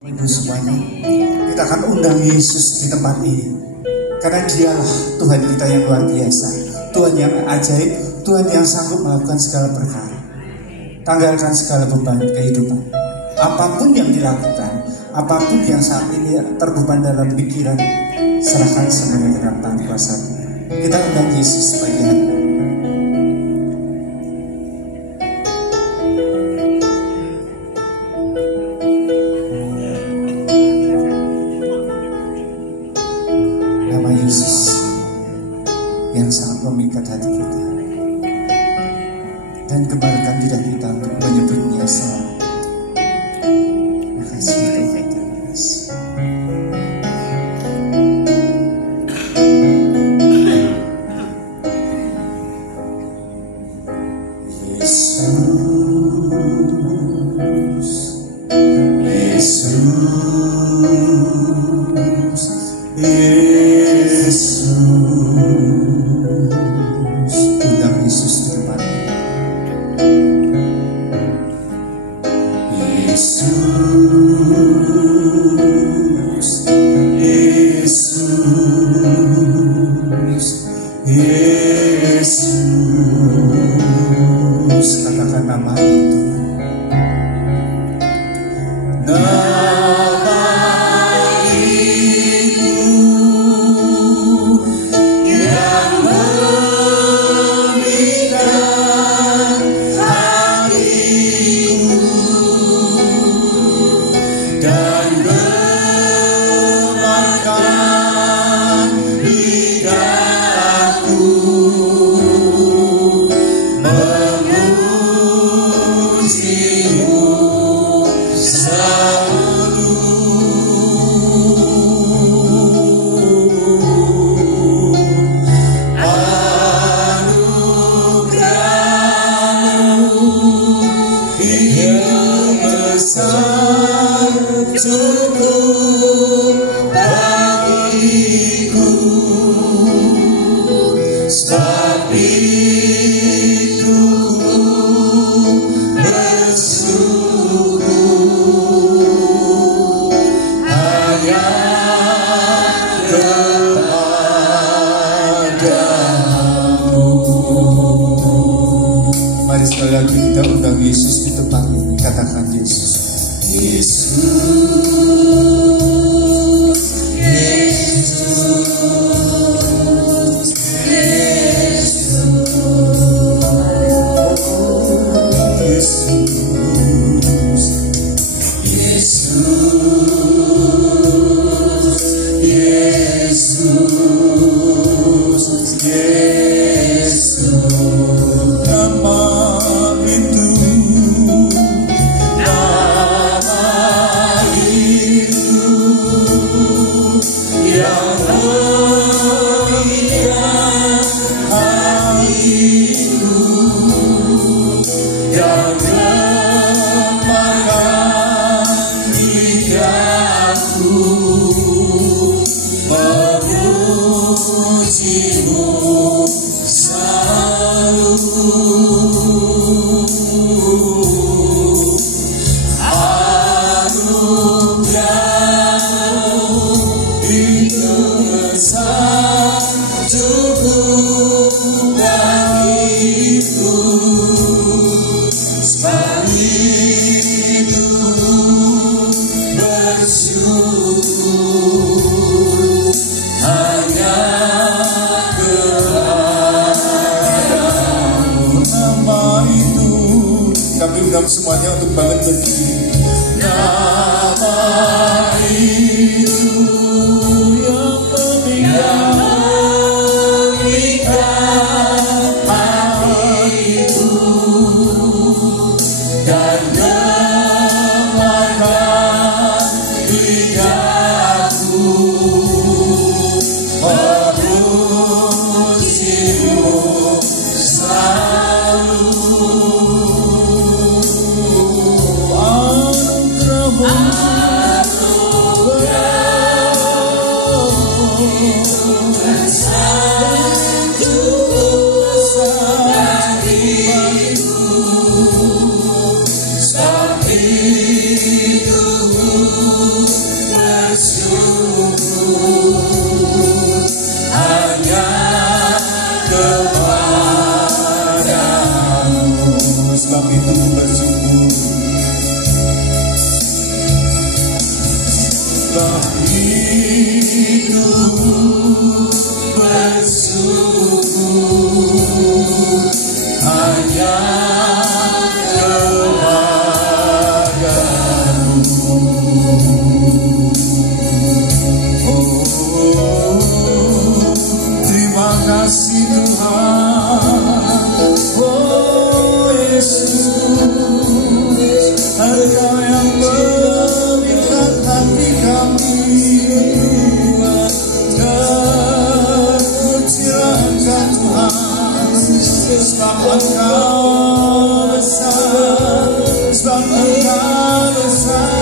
Minggu semuanya, kita akan undang Yesus di tempat ini, karena Dialah Tuhan kita yang luar biasa, Tuhan yang ajaib, Tuhan yang sanggup melakukan segala perkara. Tanggalkan segala beban kehidupan, apapun yang dilakukan, apapun yang saat ini terbeban dalam pikiran, serahkan semuanya ke dalam tangan kuasa Tuhan. Kita undang Yesus pagi hari. Nama Yesus yang sangat memikat hati kita, dan kembalikan lidah kita untuk menyebutnya selalu. Makasih Tuhan, terima kasih. Yesus, katakan nama itu. Nama itu yang memikat hatiku dan gemarkan lidahku, memujimu selalu. Anugerah-Mu yang besar cukup bagiku, sebab hidupku bersyukur hanya kepadamu. Mari sekali lagi kita undang Yesus di tempat ini. Katakan Yesus. Yesus, Yesus, Yesus, Yesus, Yesus, Yesus. Nama itu, nama itu yang memikat hatiku, yang gemarkan lidahku, memujimu selalu. Anugerah-Mu itu besar cukup bagiku, sebab hidupku bersyukur hanya kepadamu. Nama itu, kami undang semuanya untuk bangun berdiri. Nama itu yang memikat hatiku dan gemarkan lidahku, memujimu selalu. Anugerah-Mu bersyukur hanya kepadamu. Sebab itu bersyukur, sebab itu bersyukur hanya kepadamu. Oh, terima kasih Tuhan. Oh Yesus, Engkau yang memikat hati kami. Terpujilah Engkau Tuhan, sebab Engkau besar, sebab Engkau besar.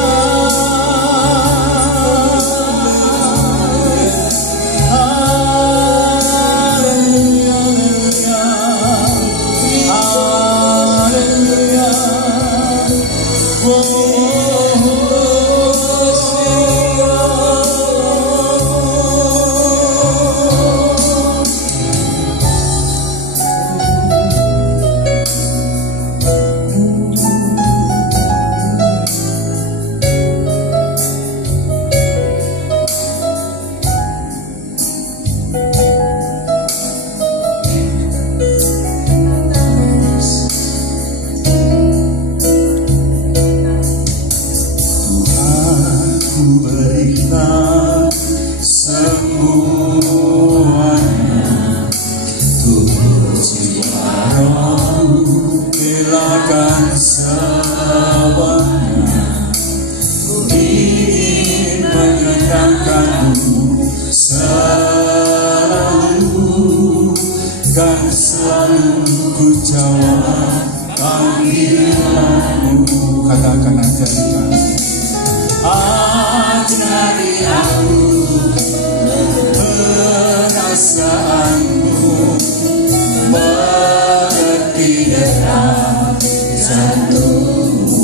Katakan ajari kami, ajari aku perasaanmu, mengerti detak jantungmu.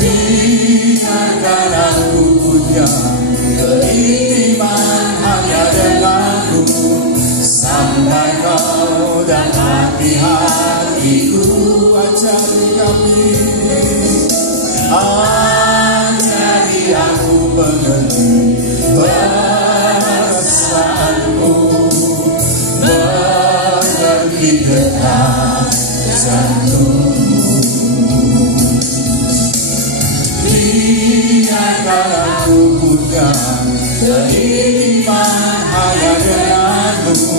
Biarkan aku punya keintiman hanya denganmu, sampai kau dapati hatiku. Ajari kami, ajari aku mengerti perasaanmu, mengerti detak jantungmu. Biarkan aku punya keintiman hanya denganmu,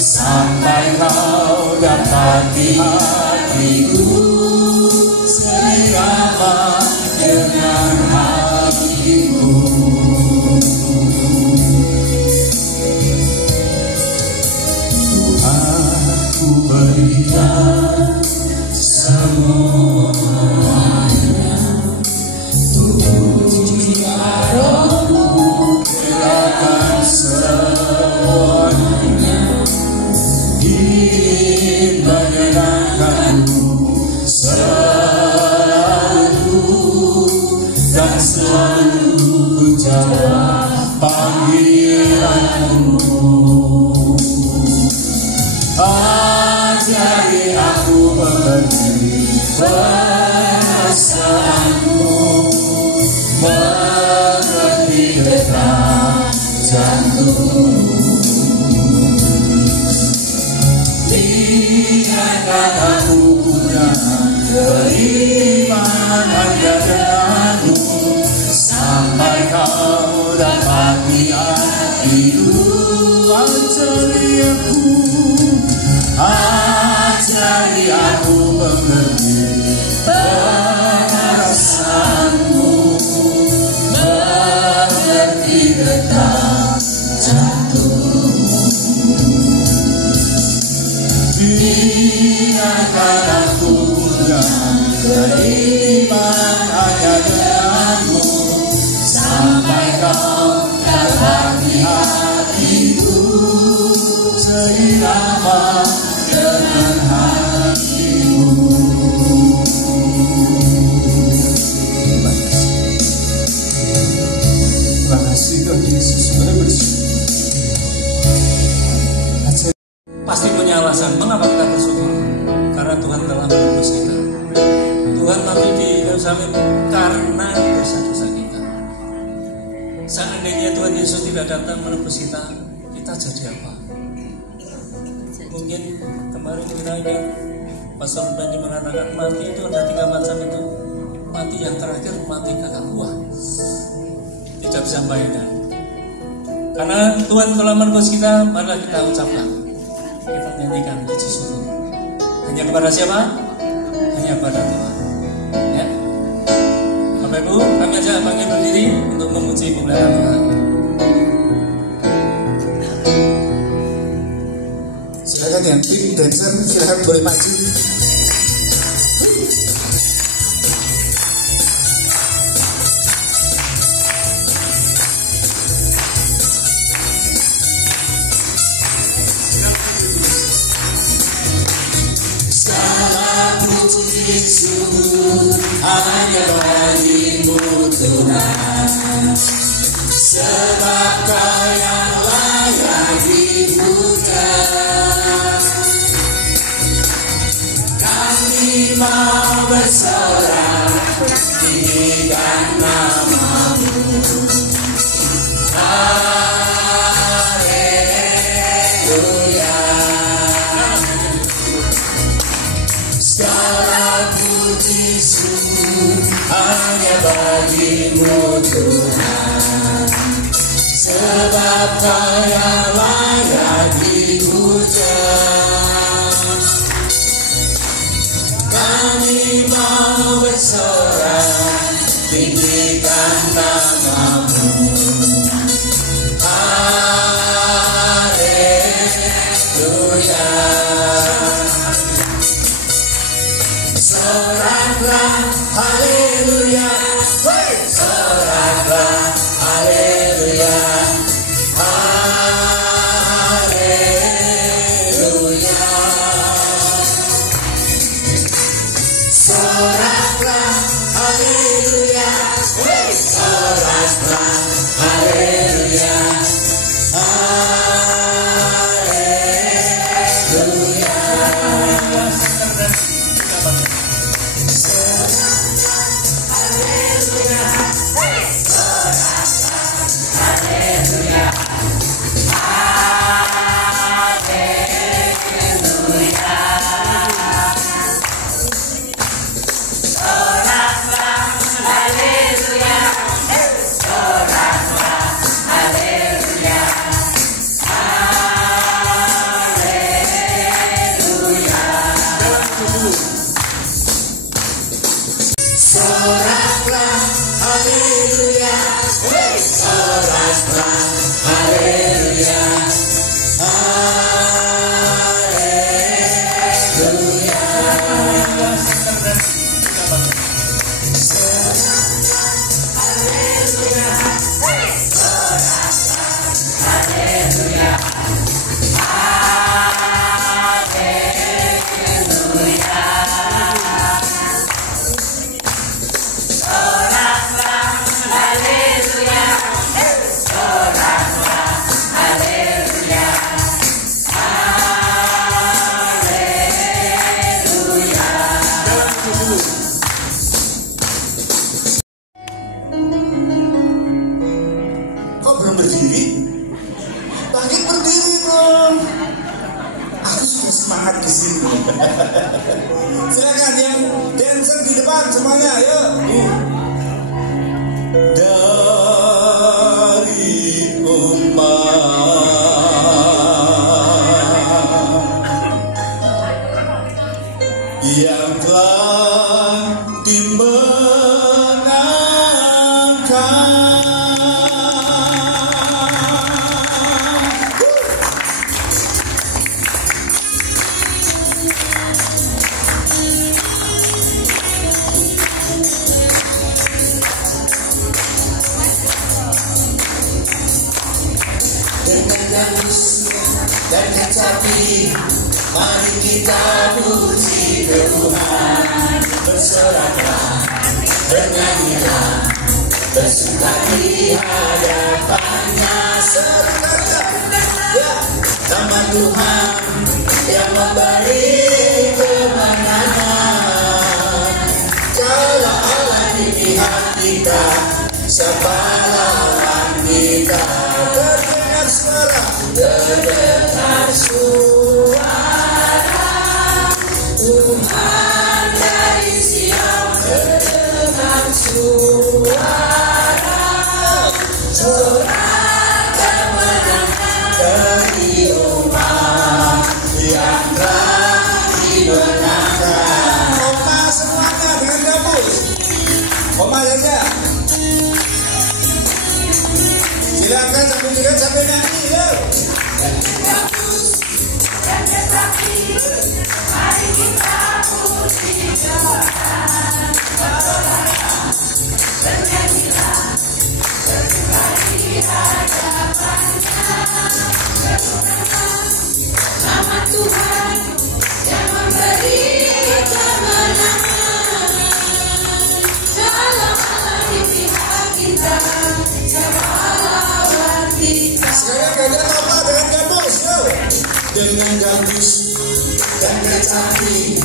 sampai kau dapati hatiku seirama dengan hatimu. Tuhan, ku berikan semuanya, tujuh rohmu belakan semuanya, ingin menyenangkanmu selalu, dan selalu ku jawab panggilanmu. Ajari aku mengerti perasaanmu, mengerti detak jantungmu. Biarkan aku punya keimanan hanya denganmu, sampai kau dapati hatiku. Ajari aku mengerti perasaanmu, mengerti detak jantungmu. Biarkan aku punya keimanan hanya denganmu, sampai kau dapati hatiku seirama dengan hatimu. Tuhan Yesus, bersyukur. Pasti punya alasan mengapa kita bersyukur, karena Tuhan telah menebus kita. Tuhan mati di Yerusalem karena dosa-dosa kita. Seandainya Tuhan Yesus tidak datang menebus kita, kita jadi apa? Mungkin kemarin kita ingat Pastor Bandi mengatakan mati itu ada 3 macam itu. Mati yang terakhir mati kakak buah. Tidak bisa bayangkan. Karena Tuhan telah menebus kita, marilah kita ucapkan, kita nyanyikan puji syukur. Hanya kepada siapa? Hanya kepada Tuhan. Ya. Bapak Ibu, kami ajak bangkit berdiri untuk memuji kemuliaan Tuhan. Silakan yang tim dancer, silakan boleh maju. Hanya bagimu Tuhan, sebab Kau yang layak dipuja. Kami mau bersorak, tinggikan nama-Mu. Haleluya. Segala puji syukur hanya bagimu Tuhan, sebab Kau yang layak dipuja. Kami mau bersorak, tinggikan nama-Mu. Haleluya. Soraklah, haleluya. Soraklah, haleluya. Haleluya. Soraklah, haleluya. Soraklah, haleluya. Soraklah, haleluya. Soraklah, haleluya. Haleluya. Kok belum berdiri? Bangkit berdiri dong. Aku sudah semangat di sini. Silakan yang dancer di depan semuanya, ayo. Dari umat yang telah dimenangkan, dengan danus dan kecapi, mari kita puji Tuhan. Bersoraklah, bernyanyilah, bersuka di hadapannya. Ya, nama Tuhan yang memberi kemenangan. Kalau Allah di pihak kita, siapa lawan kita? Terdengar suara, terdengar suara Tuhan dari Sion, terdengar suara sorak kemenangan dari umat yang telah dimenangkan. Oma semuanya dengan gabus. Oma ya. Silakan sambil nyanyi, yo. Mari kita puji Tuhan, bernyanyilah, bersuka di hadapannya. Nama Tuhan yang memberi kemenangan. Kalau Allah di pihak kita, siapa lawan kita? Sekarang kalian apa dengan gabus, yo. Dengan gabus dan kecapi,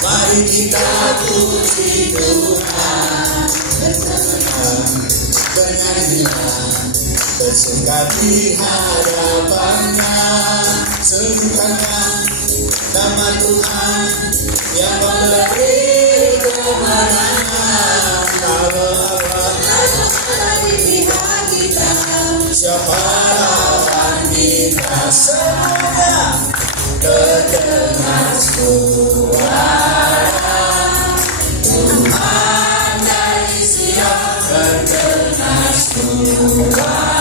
mari kita puji Tuhan. Bernyanyilah, bersuka di hadapannya. Serukanlah nama Tuhan yang memberi kemenangan. Kalau Allah di pihak kita, siapa lawan kita? Semuanya terdengar suara Tuhan dari Sion, terdengar suara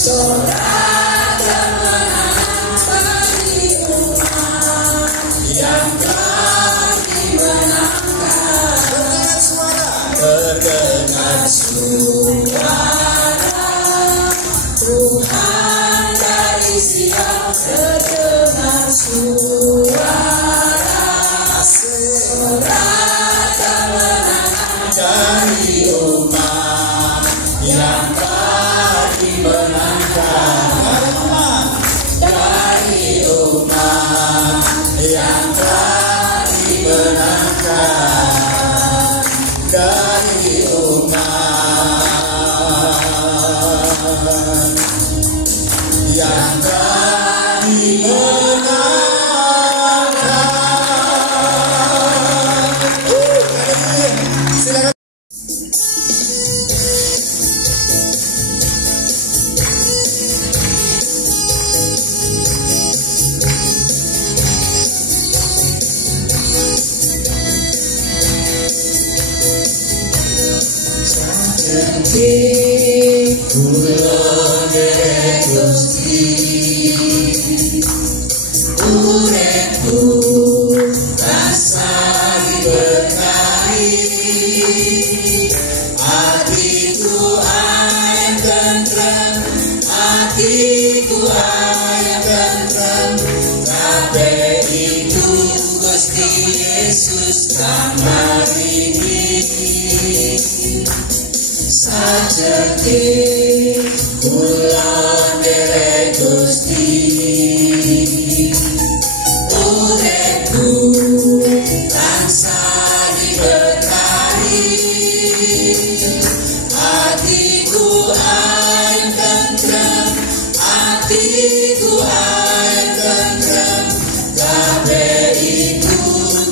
sorak kemenangan bagi umat yang telah dimenangkan. Terdengar suara, terdengar suara Tuhan dari Sion, terdengar suara sorak kemenangan dari umat yang telah dimenangkan. Dari umat yang telah dimenangkan. Dari umat yang telah dimenangkan. Silakan. Urepku rasa diberkati, hatiku ayam tentrem, hatiku ayam tentrem. Kabeh itu Gusti Yesus kamarini. Sajake kula nderek Gusti, uripku tansah diberkahi, hatiku ayam tentrem, hatiku ayam tentrem. Kabeh itu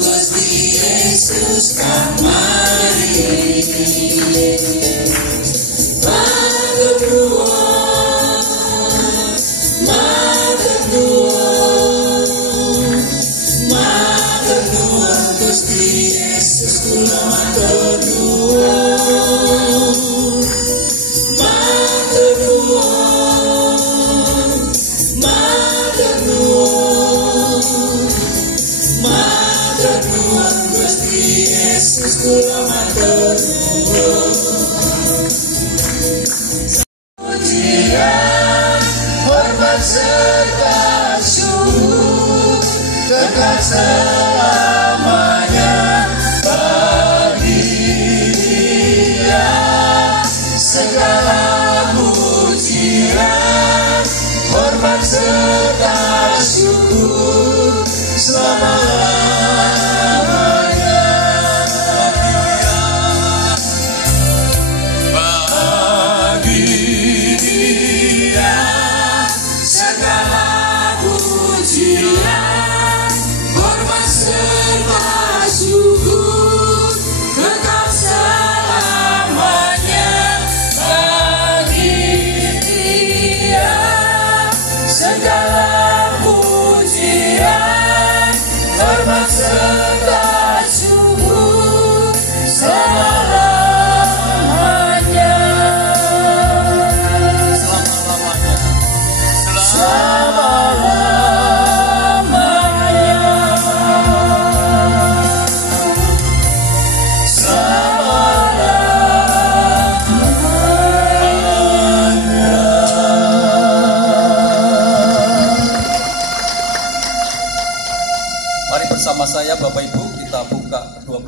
Gusti Yesus kamarini. Pujian, hormat serta syukur kekal selamanya bagi Dia.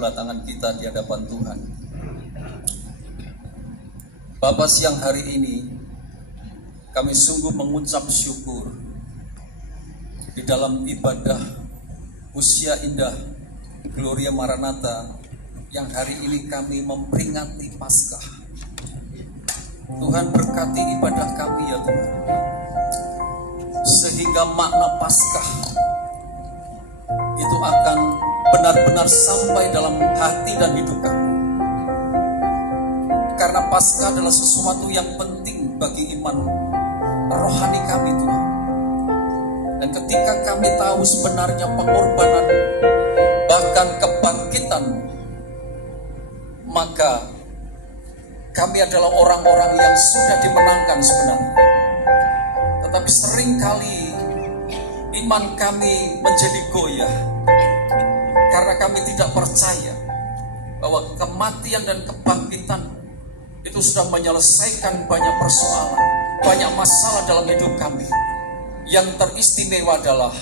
kedua belah tangan kita di hadapan Tuhan. Bapa, siang hari ini kami sungguh mengucap syukur di dalam ibadah usia indah Gloria Maranatha yang hari ini kami memperingati Paskah. Tuhan, berkati ibadah kami ya Tuhan, sehingga makna Paskah itu akan benar-benar sampai dalam hati dan hidup kami. Karena Paskah adalah sesuatu yang penting bagi iman rohani kami Tuhan. Dan ketika kami tahu sebenarnya pengorbanan bahkan kebangkitan, maka kami adalah orang-orang yang sudah dimenangkan sebenarnya. Tetapi seringkali iman kami menjadi goyah karena kami tidak percaya bahwa kematian dan kebangkitan itu sudah menyelesaikan banyak persoalan, banyak masalah dalam hidup kami. Yang teristimewa adalah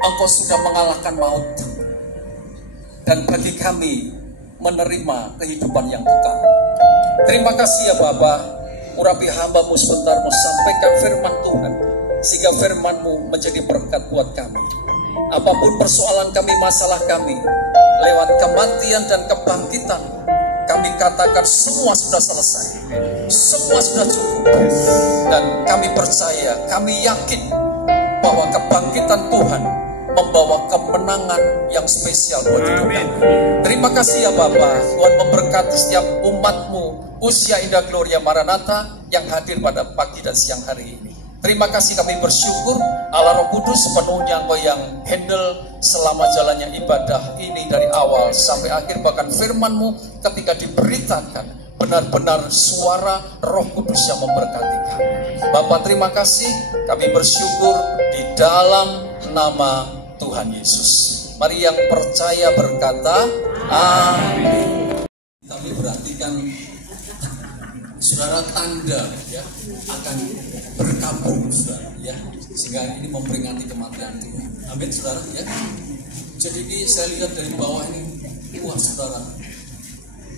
Engkau sudah mengalahkan maut, dan bagi kami menerima kehidupan yang kekal. Terima kasih ya Bapa, urapi hamba-Mu sebentar sampaikan firman Tuhan, sehingga firman-Mu menjadi berkat buat kami. Apapun persoalan kami, masalah kami, lewat kematian dan kebangkitan, kami katakan semua sudah selesai, semua sudah cukup. Dan kami percaya, kami yakin bahwa kebangkitan Tuhan membawa kemenangan yang spesial buat hidup kami. Terima kasih ya Bapa, Tuhan memberkati setiap umat-Mu usia indah Gloria Maranatha yang hadir pada pagi dan siang hari ini. Terima kasih, kami bersyukur Allah Roh Kudus sepenuhnya Engkau yang handle selama jalannya ibadah ini dari awal sampai akhir. Bahkan firman-Mu ketika diberitakan benar-benar suara Roh Kudus yang memberkati kami. Bapak, terima kasih, kami bersyukur di dalam nama Tuhan Yesus. Mari yang percaya berkata amin. Kami perhatikan saudara, tanda ya akan berkabung saudara ya, sehingga ini memperingati kematian Tuhan. Amin saudara ya. Jadi ini saya lihat dari bawah ini, wah saudara,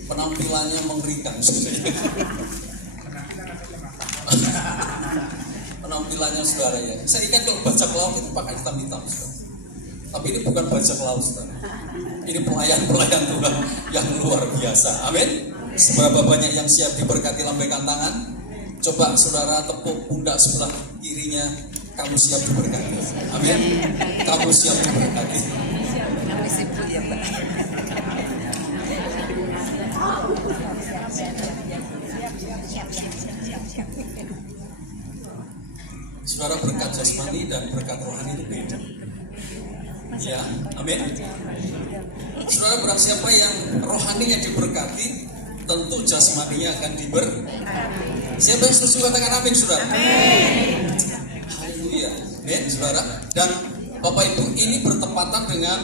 penampilannya mengerikan saudara. Penampilannya saudara ya. Saya ingat kalau bajak laut itu pakai hitam-hitam saudara. Tapi ini bukan bajak laut saudara. Ini pelayan-pelayan Tuhan yang luar biasa. Amin. Seberapa banyak yang siap diberkati, lambaikan tangan. Coba saudara tepuk pundak sebelah kirinya, kamu siap diberkati. Amin. Kamu siap diberkati. Kami sibuk ya Pak. Saudara, berkat jasmani dan berkat rohani itu beda. Ya, amin. Saudara, barang siapa yang rohaninya diberkati, tentu jasmaninya akan diberkati. Siapa yang setuju katakan amin, saudara? Amin. Haleluya. Amin, saudara. Dan Bapak Ibu, ini bertepatan dengan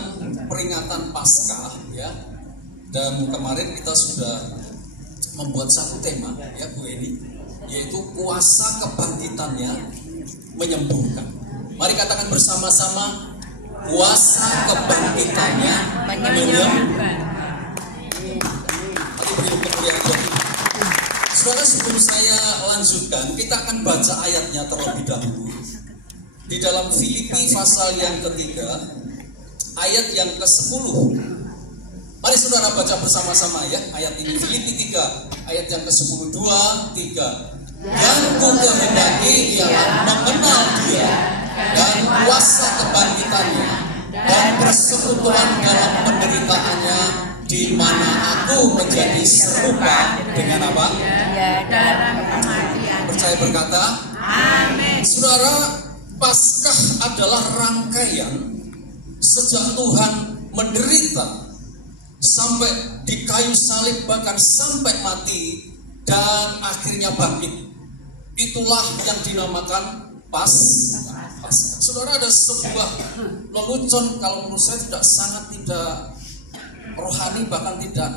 peringatan Paskah ya. Dan kemarin kita sudah membuat satu tema ya Bu Eni, yaitu kuasa kebangkitannya menyembuhkan. Mari katakan bersama-sama, kuasa kebangkitannya menyembuhkan. Saudara, sebelum saya lanjutkan, kita akan baca ayatnya terlebih dahulu. Di dalam Filipi pasal yang ketiga, ayat yang ke-10. Mari saudara baca bersama-sama ya, ayat ini. Filipi 3, ayat yang ke-10. 2, 3. Yang ku kehendaki ialah mengenal Dia dan kuasa kebangkitannya dan persekutuan dalam penderitaannya, di mana aku menjadi serupa dengan apa? Dalam kematian. Percaya berkata amin. Saudara, Paskah adalah rangkaian sejak Tuhan menderita sampai di kayu salib, bahkan sampai mati dan akhirnya bangkit. Itulah yang dinamakan Paskah. Saudara, ada sebuah lelucon kalau menurut saya sangat tidak rohani, bahkan tidak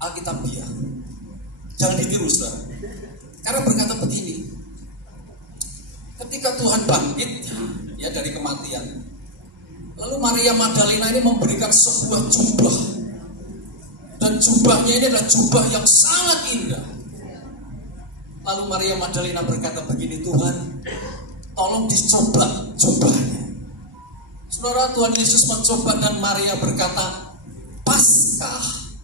alkitabiah. Jangan ditiru saudara. Karena berkata begini, ketika Tuhan bangkit ya dari kematian, lalu Maria Magdalena ini memberikan sebuah jubah Dan jubahnya ini adalah jubah yang sangat indah. Lalu Maria Magdalena berkata begini, Tuhan, tolong dicoba jubahnya. Saudara, Tuhan Yesus mencoba dan Maria berkata, Paskah.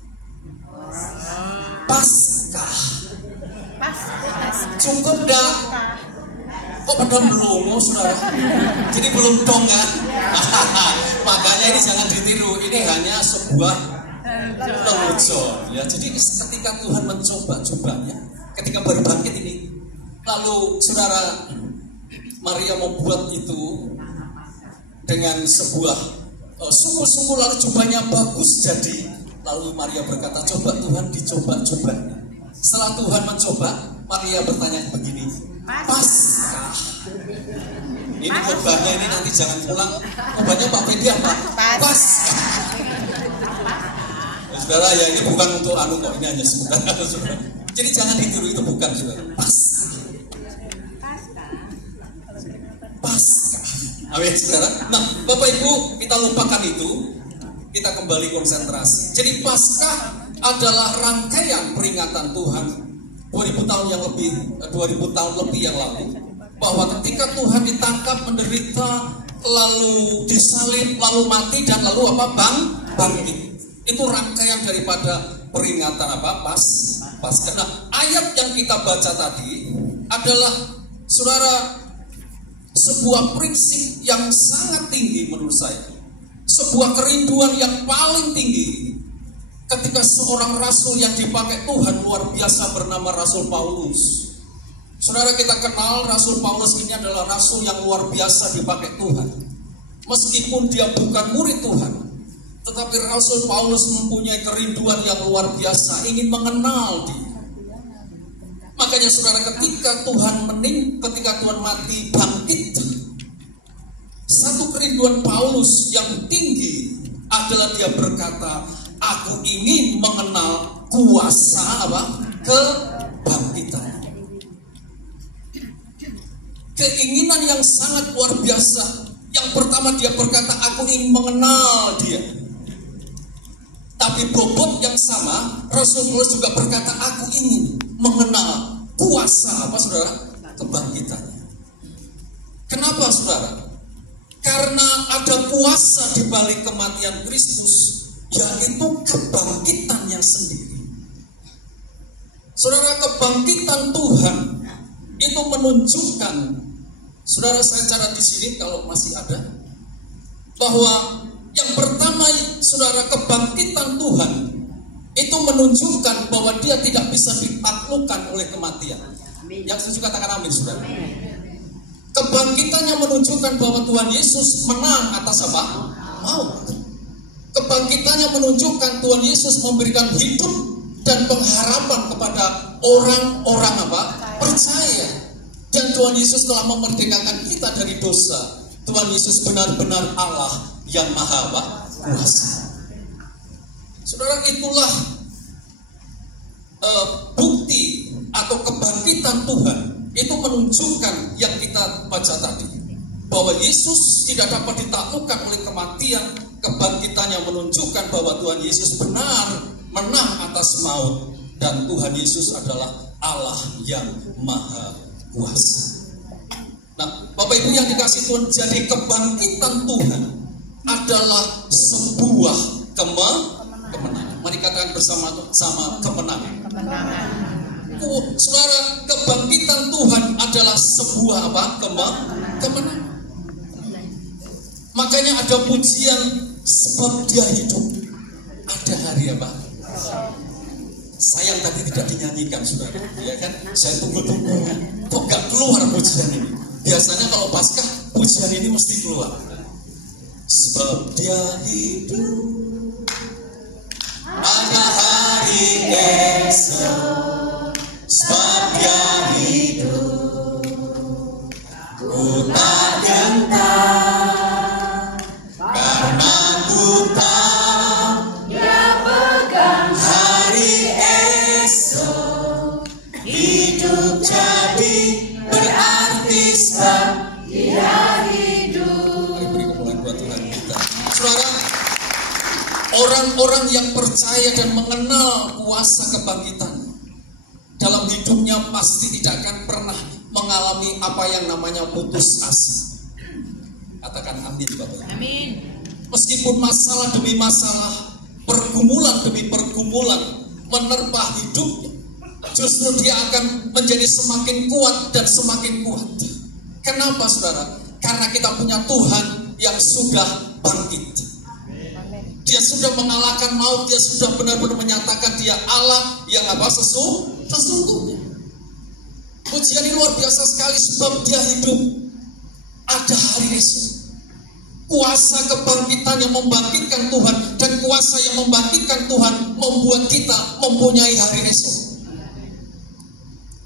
Paskah. Cukup dah. Kok pada melongo, saudara? Jadi belum dong kan? Makanya ini jangan ditiru. Ini hanya sebuah lelucon. Ya, jadi ketika Tuhan mencoba jubahnya, ketika baru bangkit ini, lalu saudara Maria membuat itu dengan sebuah sungguh-sungguh, lalu jubahnya bagus jadi. Lalu Maria berkata, coba Tuhan dicoba jubahnya. Setelah Tuhan mencoba, Maria bertanya begini, Paskah. Ini khotbahnya ini nanti jangan pulang. Khotbahnya Pak Fendi apa? Paskah. Saudara, ya ini bukan untuk kok, ini hanya sebutan. Jadi jangan ditiru, itu bukan, saudara. Paskah. Paskah. Amin, saudara. Nah, Bapak Ibu, kita lupakan itu. Kita kembali konsentrasi. Jadi Paskah adalah rangkaian peringatan Tuhan 2000 tahun lebih yang lalu, bahwa ketika Tuhan ditangkap, menderita, lalu disalib, lalu mati, dan lalu bangkit. Itu rangkaian daripada peringatan Paskah. Nah, ayat yang kita baca tadi adalah, saudara, sebuah prinsip yang sangat tinggi menurut saya. Sebuah kerinduan yang paling tinggi ketika seorang rasul yang dipakai Tuhan luar biasa bernama Rasul Paulus. Saudara, kita kenal Rasul Paulus ini adalah rasul yang luar biasa dipakai Tuhan. Meskipun dia bukan murid Tuhan, tetapi Rasul Paulus mempunyai kerinduan yang luar biasa, ingin mengenal dia. Makanya saudara, ketika Tuhan mati, bangkit, satu kerinduan Paulus yang tinggi adalah dia berkata, aku ingin mengenal kuasa kebangkitan. Keinginan yang sangat luar biasa. Yang pertama dia berkata, aku ingin mengenal dia. Tapi bobot yang sama, Rasul Paulus juga berkata, aku ingin mengenal kuasa saudara? Kebangkitannya. Kenapa, saudara? Karena ada kuasa di balik kematian Kristus, yaitu kebangkitan yang sendiri. Saudara, kebangkitan Tuhan itu menunjukkan, saudara, saya catat di sini kalau masih ada, bahwa yang pertama, saudara, kebangkitan Tuhan itu menunjukkan bahwa dia tidak bisa ditaklukkan oleh kematian. Yang setuju katakan amin, saudara. Kebangkitannya menunjukkan bahwa Tuhan Yesus menang atas maut. Kebangkitannya menunjukkan Tuhan Yesus memberikan hidup dan pengharapan kepada orang-orang percaya. Dan Tuhan Yesus telah memerdekakan kita dari dosa. Tuhan Yesus benar-benar Allah yang maha kuasa. Saudara, itulah bukti atau kebangkitan Tuhan. Itu menunjukkan yang kita baca tadi, bahwa Yesus tidak dapat ditaklukkan oleh kematian. Kebangkitannya menunjukkan bahwa Tuhan Yesus benar menang atas maut, dan Tuhan Yesus adalah Allah yang maha kuasa. Nah, Bapak Ibu yang dikasih Tuhan, jadi kebangkitan Tuhan adalah sebuah kemenangan. Mari katakan bersama-sama, kemenangan. Saudara, kebangkitan Tuhan adalah sebuah kemenangan. Makanya ada pujian, sebab dia hidup, ada hari sayang tadi tidak dinyanyikan, saudara, ya kan? Saya tunggu-tunggu, kok gak keluar pujian ini? Biasanya kalau Paskah pujian ini mesti keluar. Sebab dia hidup, ada hari esok. Sebab dia hidup, ku tak gentar, karena ku tahu dia pegang hari esok. Hidup jadi berarti sebab dia hidup. Mari beri kemuliaan buat Tuhan kita. Saudara, orang Orang-orang yang percaya dan mengenal kuasa kebangkitan dalam hidupnya pasti tidak akan pernah mengalami apa yang namanya putus asa. Katakan amin Bapak. Amin. Meskipun masalah demi masalah, pergumulan demi pergumulan menerpa hidupnya, justru dia akan menjadi semakin kuat dan semakin kuat. Kenapa saudara? Karena kita punya Tuhan yang sudah bangkit. Dia sudah mengalahkan maut, dia sudah benar-benar menyatakan dia Allah yang apa? Sesungguhnya. Pujian ini luar biasa sekali sebab dia hidup. Ada hari esok. Kuasa kebangkitan yang membangkitkan Tuhan dan kuasa yang membangkitkan Tuhan membuat kita mempunyai hari esok.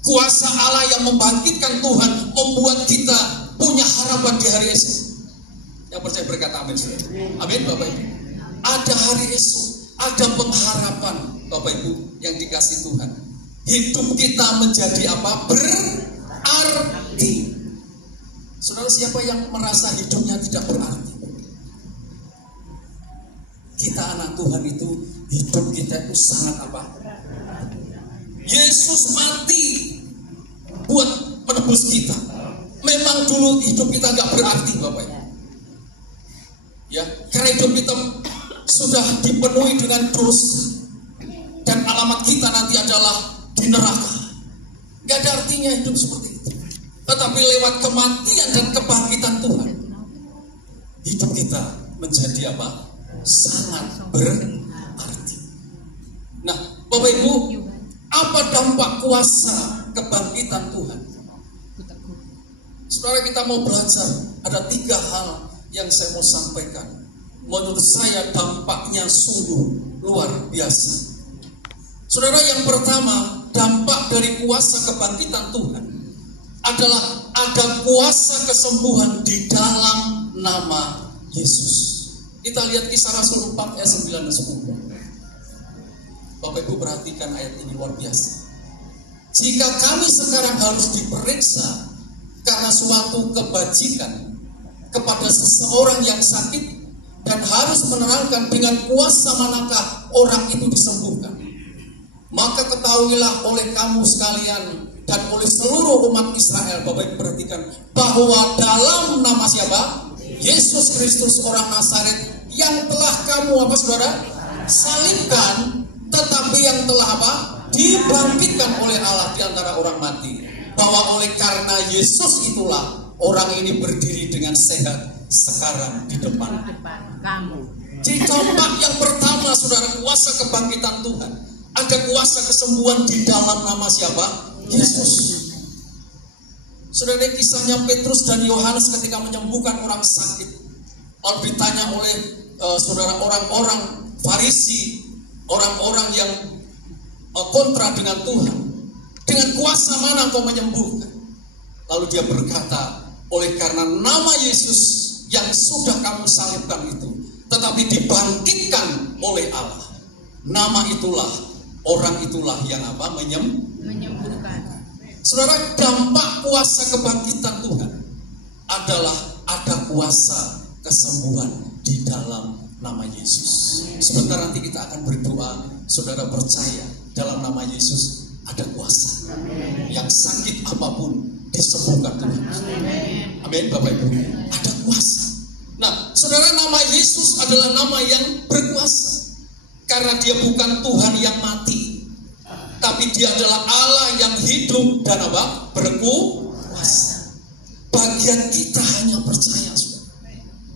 Kuasa Allah yang membangkitkan Tuhan membuat kita punya harapan di hari esok. Yang percaya berkata amin. Amin Bapak Ibu. Ada hari esok, ada pengharapan Bapak Ibu yang dikasih Tuhan. Hidup kita menjadi apa? Berarti. Saudara, siapa yang merasa hidupnya tidak berarti? Kita anak Tuhan itu, hidup kita itu sangat apa? Yesus mati buat menebus kita. Memang dulu hidup kita gak berarti Bapak Ibu. Ya, karena hidup kita sudah dipenuhi dengan dosa dan alamat kita nanti adalah di neraka. Gak ada artinya hidup seperti itu. Tetapi lewat kematian dan kebangkitan Tuhan, hidup kita menjadi apa? Sangat berarti. Nah, Bapak Ibu, apa dampak kuasa kebangkitan Tuhan? Saudara, kita mau belajar, ada 3 hal yang saya mau sampaikan. Menurut saya dampaknya sungguh luar biasa. Saudara, yang pertama, dampak dari kuasa kebangkitan Tuhan adalah ada kuasa kesembuhan di dalam nama Yesus. Kita lihat Kisah Rasul 4 ayat 9 dan 10. Bapak Ibu perhatikan ayat ini luar biasa. Jika kami sekarang harus diperiksa karena suatu kebajikan kepada seseorang yang sakit dan harus menerangkan dengan kuasa manakah orang itu disembuhkan, maka ketahuilah oleh kamu sekalian dan oleh seluruh umat Israel, Bapak Ibu perhatikan, bahwa dalam nama siapa? Yesus Kristus orang Nazaret yang telah kamu apa saudara? Salibkan, tetapi yang telah apa? Dibangkitkan oleh Allah di antara orang mati. Bahwa oleh karena Yesus itulah orang ini berdiri dengan sehat sekarang di depan kamu. Jadi dampak yang pertama saudara, kuasa kebangkitan Tuhan. Ada kuasa kesembuhan di dalam nama siapa? Yesus. Saudara, kisahnya Petrus dan Yohanes ketika menyembuhkan orang sakit. Lalu ditanya oleh saudara orang-orang Farisi, orang-orang yang kontra dengan Tuhan, dengan kuasa mana kau menyembuhkan? Lalu dia berkata, oleh karena nama Yesus yang sudah kamu salibkan itu, tetapi dibangkitkan oleh Allah. Nama itulah, orang itulah yang apa? Menyembuhkan. Saudara, dampak kuasa kebangkitan Tuhan adalah ada kuasa kesembuhan di dalam nama Yesus. Sebentar nanti kita akan berdoa, saudara percaya dalam nama Yesus ada kuasa. Yang sakit apapun disembuhkan Tuhan. Amin Bapak Ibu. Ada kuasa. Nah, saudara, nama Yesus adalah nama yang berkuasa. Karena dia bukan Tuhan yang mati, tapi dia adalah Allah yang hidup dan apa? Berkuasa. Bagian kita hanya percaya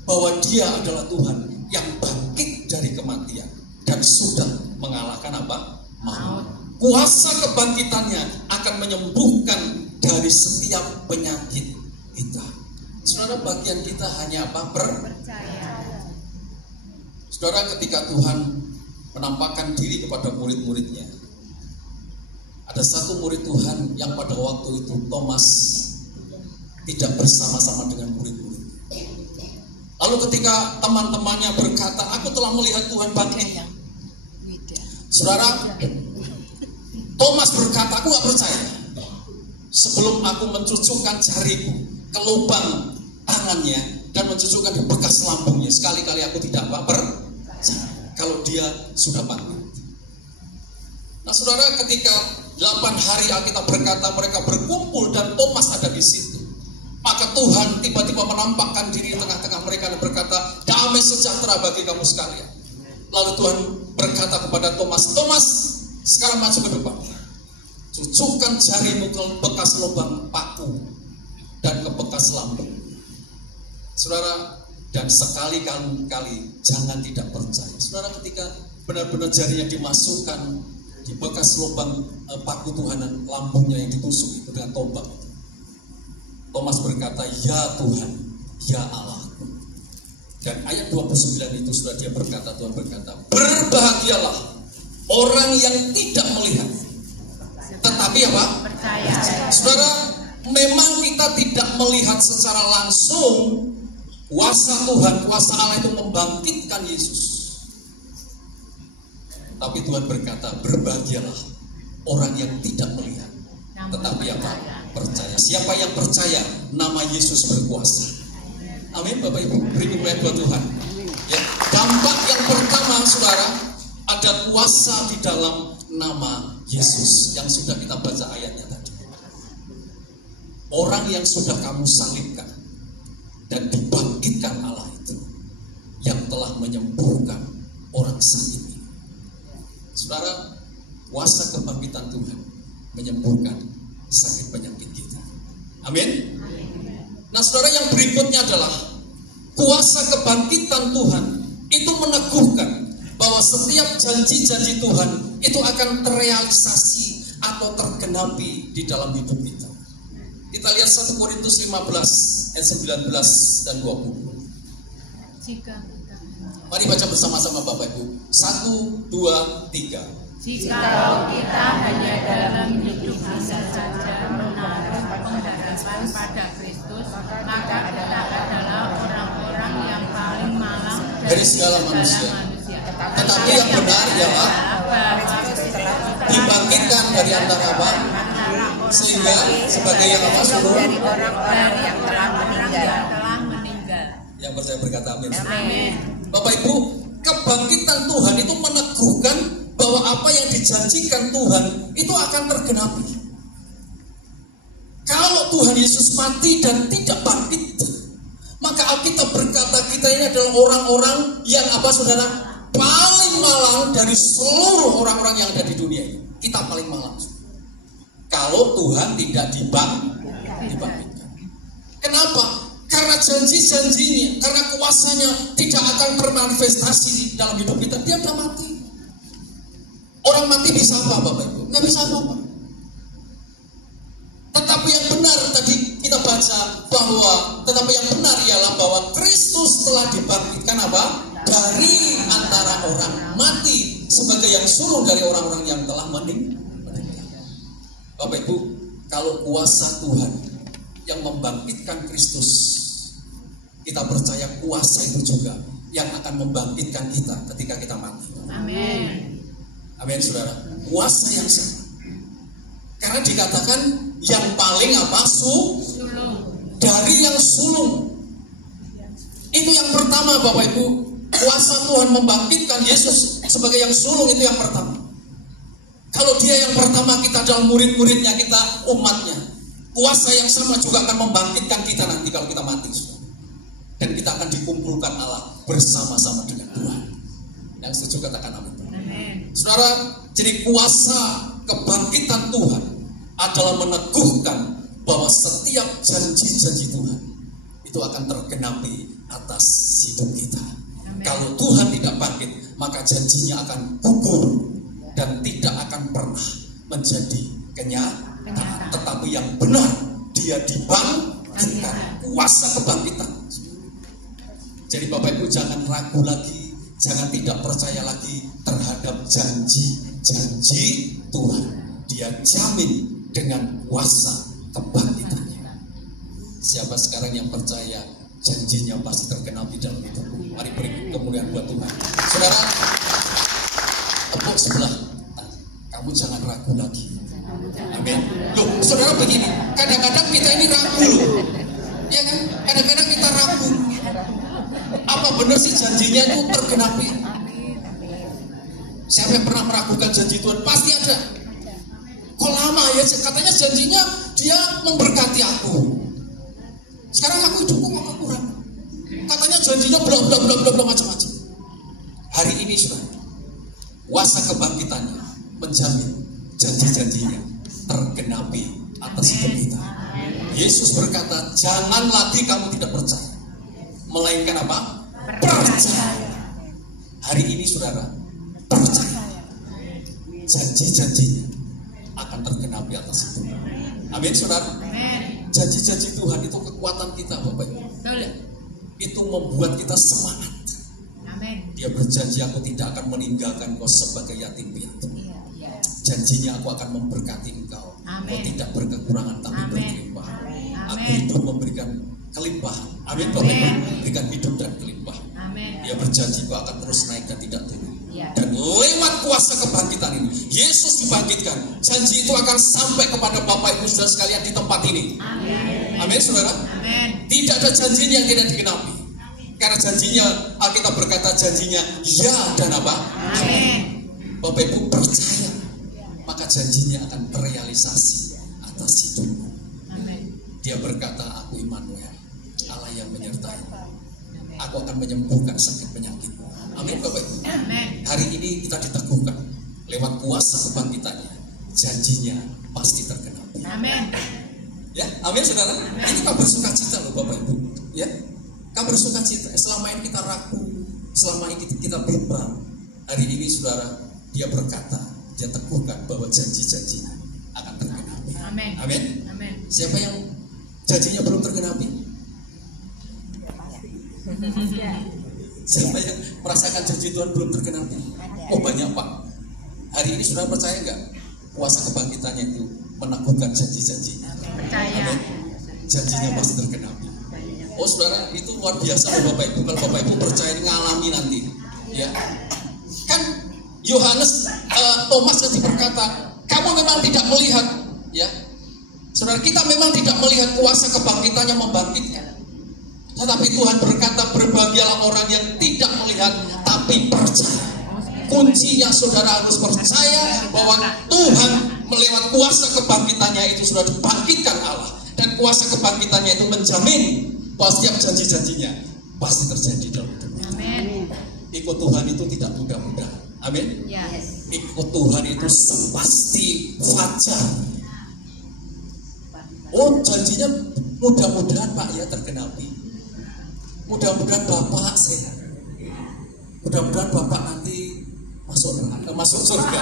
bahwa dia adalah Tuhan yang bangkit dari kematian dan sudah mengalahkan apa? Maut. Kuasa kebangkitannya akan menyembuhkan dari setiap penyakit kita. Saudara, bagian kita hanya apa? Percaya. Saudara, ketika Tuhan menampakkan diri kepada murid-muridnya, ada satu murid Tuhan yang pada waktu itu Thomas tidak bersama-sama dengan murid-murid. Lalu ketika teman-temannya berkata, aku telah melihat Tuhan bangkit. Saudara, Thomas berkata, aku gak percaya sebelum aku mencucukkan jariku ke lubang tangannya dan mencucukkan di bekas lambungnya. Sekali-kali aku tidak percaya. kalau dia sudah bangkit. Nah saudara, ketika 8 hari Alkitab berkata mereka berkumpul dan Thomas ada di situ, maka Tuhan tiba-tiba menampakkan diri di tengah-tengah mereka dan berkata, damai sejahtera bagi kamu sekalian. Lalu Tuhan berkata kepada Thomas, Thomas, sekarang maju ke depan, cucukkan jarimu ke bekas lubang paku dan ke bekas lambung. Saudara, dan sekali-kali jangan tidak percaya. Saudara, ketika benar-benar jarinya dimasukkan di bekas lubang paku Tuhanan, lambungnya yang ditusuk itu dengan tombak, Thomas berkata, ya Tuhan, ya Allahku. Dan ayat 29 itu sudah dia berkata, Tuhan berkata, berbahagialah orang yang tidak melihat tetapi apa? Percaya. Saudara, memang kita tidak melihat secara langsung kuasa Tuhan, kuasa Allah itu membangkitkan Yesus. Tapi Tuhan berkata, berbahagialah orang yang tidak melihat tetapi apa? Percaya. Siapa yang percaya? Nama Yesus berkuasa. Amin Bapak Ibu. Beri kemuliaan buat Tuhan. Ya, dampak yang pertama saudara, ada kuasa di dalam nama Yesus yang sudah kita baca ayatnya tadi. Orang yang sudah kamu salibkan dan dibangkitkan Allah itu, yang telah menyembuhkan orang sakit ini. Saudara, kuasa kebangkitan Tuhan menyembuhkan sakit penyakit kita. Amin. Nah saudara, yang berikutnya adalah kuasa kebangkitan Tuhan itu meneguhkan bahwa setiap janji-janji Tuhan itu akan terrealisasi atau tergenapi di dalam hidup kita. Kita lihat 1 Korintus 15 ayat 19 dan 20. Mari baca bersama-sama Bapak Ibu. 1, 2, 3. Jikalau kita hanya dalam hidup bisa saja menaruh pengharapan pada Kristus, maka kita adalah orang-orang yang paling malang dari segala manusia. Tetapi yang benar ya Pak, dibangkitkan dari antara apa? Sehingga sebagai yang apa? Suruh dari orang-orang yang telah meninggal. Yang percaya berkata amin. Bapak Ibu, kebangkitan Tuhan itu meneguhkan bahwa apa yang dijanjikan Tuhan itu akan tergenapi. Kalau Tuhan Yesus mati dan tidak bangkit, maka Alkitab berkata kita ini adalah orang-orang yang apa saudara? Paling malang dari seluruh orang-orang yang ada di dunia ini. Kita paling malang kalau Tuhan tidak dibangkitkan. Kenapa? Karena janji-janjinya, karena kuasanya tidak akan bermanifestasi di dalam hidup kita. Dia sudah mati. Orang mati bisa apa Bapak Ibu? Nggak bisa apa-apa. Tetapi yang benar tadi kita baca bahwa tetapi yang benar ialah bahwa Kristus telah dibangkitkan apa? Dari antara orang mati sebagai yang sulung dari orang-orang yang telah meninggal. Bapak Ibu, kalau kuasa Tuhan yang membangkitkan Kristus, kita percaya kuasa itu juga yang akan membangkitkan kita ketika kita mati. Amin. Amin saudara. Kuasa yang sama. Karena dikatakan yang paling apa? Dari yang sulung. Itu yang pertama Bapak Ibu. Kuasa Tuhan membangkitkan Yesus sebagai yang sulung itu yang pertama. Kalau dia yang pertama, kita adalah murid-muridnya, kita umatnya. Kuasa yang sama juga akan membangkitkan kita nanti kalau kita mati. Dan kita akan dikumpulkan Allah bersama-sama dengan Tuhan. Yang setuju katakan amin. Saudara, jadi kuasa kebangkitan Tuhan adalah meneguhkan bahwa setiap janji-janji Tuhan itu akan tergenapi atas hidup kita. Amen. Kalau Tuhan tidak bangkit, maka janjinya akan gugur dan tidak akan pernah menjadi kenyataan. Tetapi yang benar, dia dibangkitkan, kuasa kebangkitan. Jadi Bapak Ibu jangan ragu lagi, jangan tidak percaya lagi terhadap janji-janji Tuhan. Dia jamin dengan kuasa kebangkitannya. Siapa sekarang yang percaya janjinya pasti tergenapi dalam hidupmu? Mari beri kemuliaan buat Tuhan. Saudara, tepuk sebelah, kamu jangan ragu lagi. Amin. Loh, saudara begini, kadang-kadang kita ini ragu loh. Ya kan? Kadang-kadang kita ragu. Apa benar sih janjinya itu tergenapi? Siapa yang pernah meragukan janji Tuhan? Pasti ada. Kok lama ya? Katanya janjinya dia memberkati aku. Sekarang aku hidupku kok kurang. Katanya janjinya bla macam-macam. Hari ini saudara, kuasa kebangkitannya menjamin janji-janjinya tergenapi atas hidup kita. Yesus berkata, jangan lagi kamu tidak percaya, melainkan apa? Percaya. Hari ini saudara, percaya. Janji-janjinya akan tergenapi atas hidup. Amin saudara. Janji-janji Tuhan itu kekuatan kita Bapak Ibu. Itu membuat kita semangat. Dia berjanji, aku tidak akan meninggalkan kau sebagai yatim piatu. Janjinya, aku akan memberkati engkau. Kau tidak berkekurangan tapi berlimpah. Aku hidup memberikan kelimpahan. Amin Bapak Ibu. Berikan hidup dan kelimpahan. Dia berjanji kau akan terus naik dan tidak turun. Dan lewat kuasa kebangkitan ini, Yesus dibangkitkan. Janji itu akan sampai kepada Bapak Ibu saudara sekalian di tempat ini. Amin saudara. Tidak ada janjinya yang tidak digenapi. Karena janjinya, Alkitab berkata janjinya ya dan apa? Amin. Bapak Ibu percaya, maka janjinya akan terrealisasi atas hidupmu. Dia berkata, aku Immanuel, Allah yang menyertai. Aku akan menyembuhkan sakit penyakitmu. Amin Bapak Ibu. Hari ini kita diteguhkan lewat kuasa kebangkitannya. Janjinya pasti tergenapi. Amin. Ya, amin saudara. Ini kabar sukacita loh Bapak Ibu. Ya, kabar sukacita. Selama ini kita ragu, selama ini kita bimbang. Hari ini saudara, dia berkata, dia teguhkan bahwa janji-janjinya akan tergenapi. Amin. Amin. Amin. Siapa yang janjinya belum tergenapi? Siapa yang merasakan janji Tuhan belum tergenapi? Oh banyak Pak. Hari ini saudara percaya nggak? Kuasa kebangkitannya itu meneguhkan janji-janjinya. Percaya. Janjinya pasti tergenapi. Oh saudara, itu luar biasa loh Bapak Ibu. Kalau Bapak Ibu percaya ngalami nanti, ya. Kan Yohanes, Thomas tadi berkata, kamu memang tidak melihat, ya. Saudara, kita memang tidak melihat kuasa kebangkitannya membangkitkan. Tetapi Tuhan berkata, berbahagialah orang yang tidak melihat tapi percaya. Kuncinya saudara harus percaya bahwa Tuhan melewat kuasa kebangkitannya itu sudah dibangkitkan Allah. Dan kuasa kebangkitannya itu menjamin bahwa setiap janji-janjinya pasti terjadi dalam hidupnya. Amin. Ikut Tuhan itu tidak mudah-mudah. Amin. Yes. Ikut Tuhan itu pasti fajar. Oh janjinya mudah-mudahan Pak ya tergenapi. Mudah-mudahan Bapak sehat. Mudah-mudahan Bapak nanti masuk surga.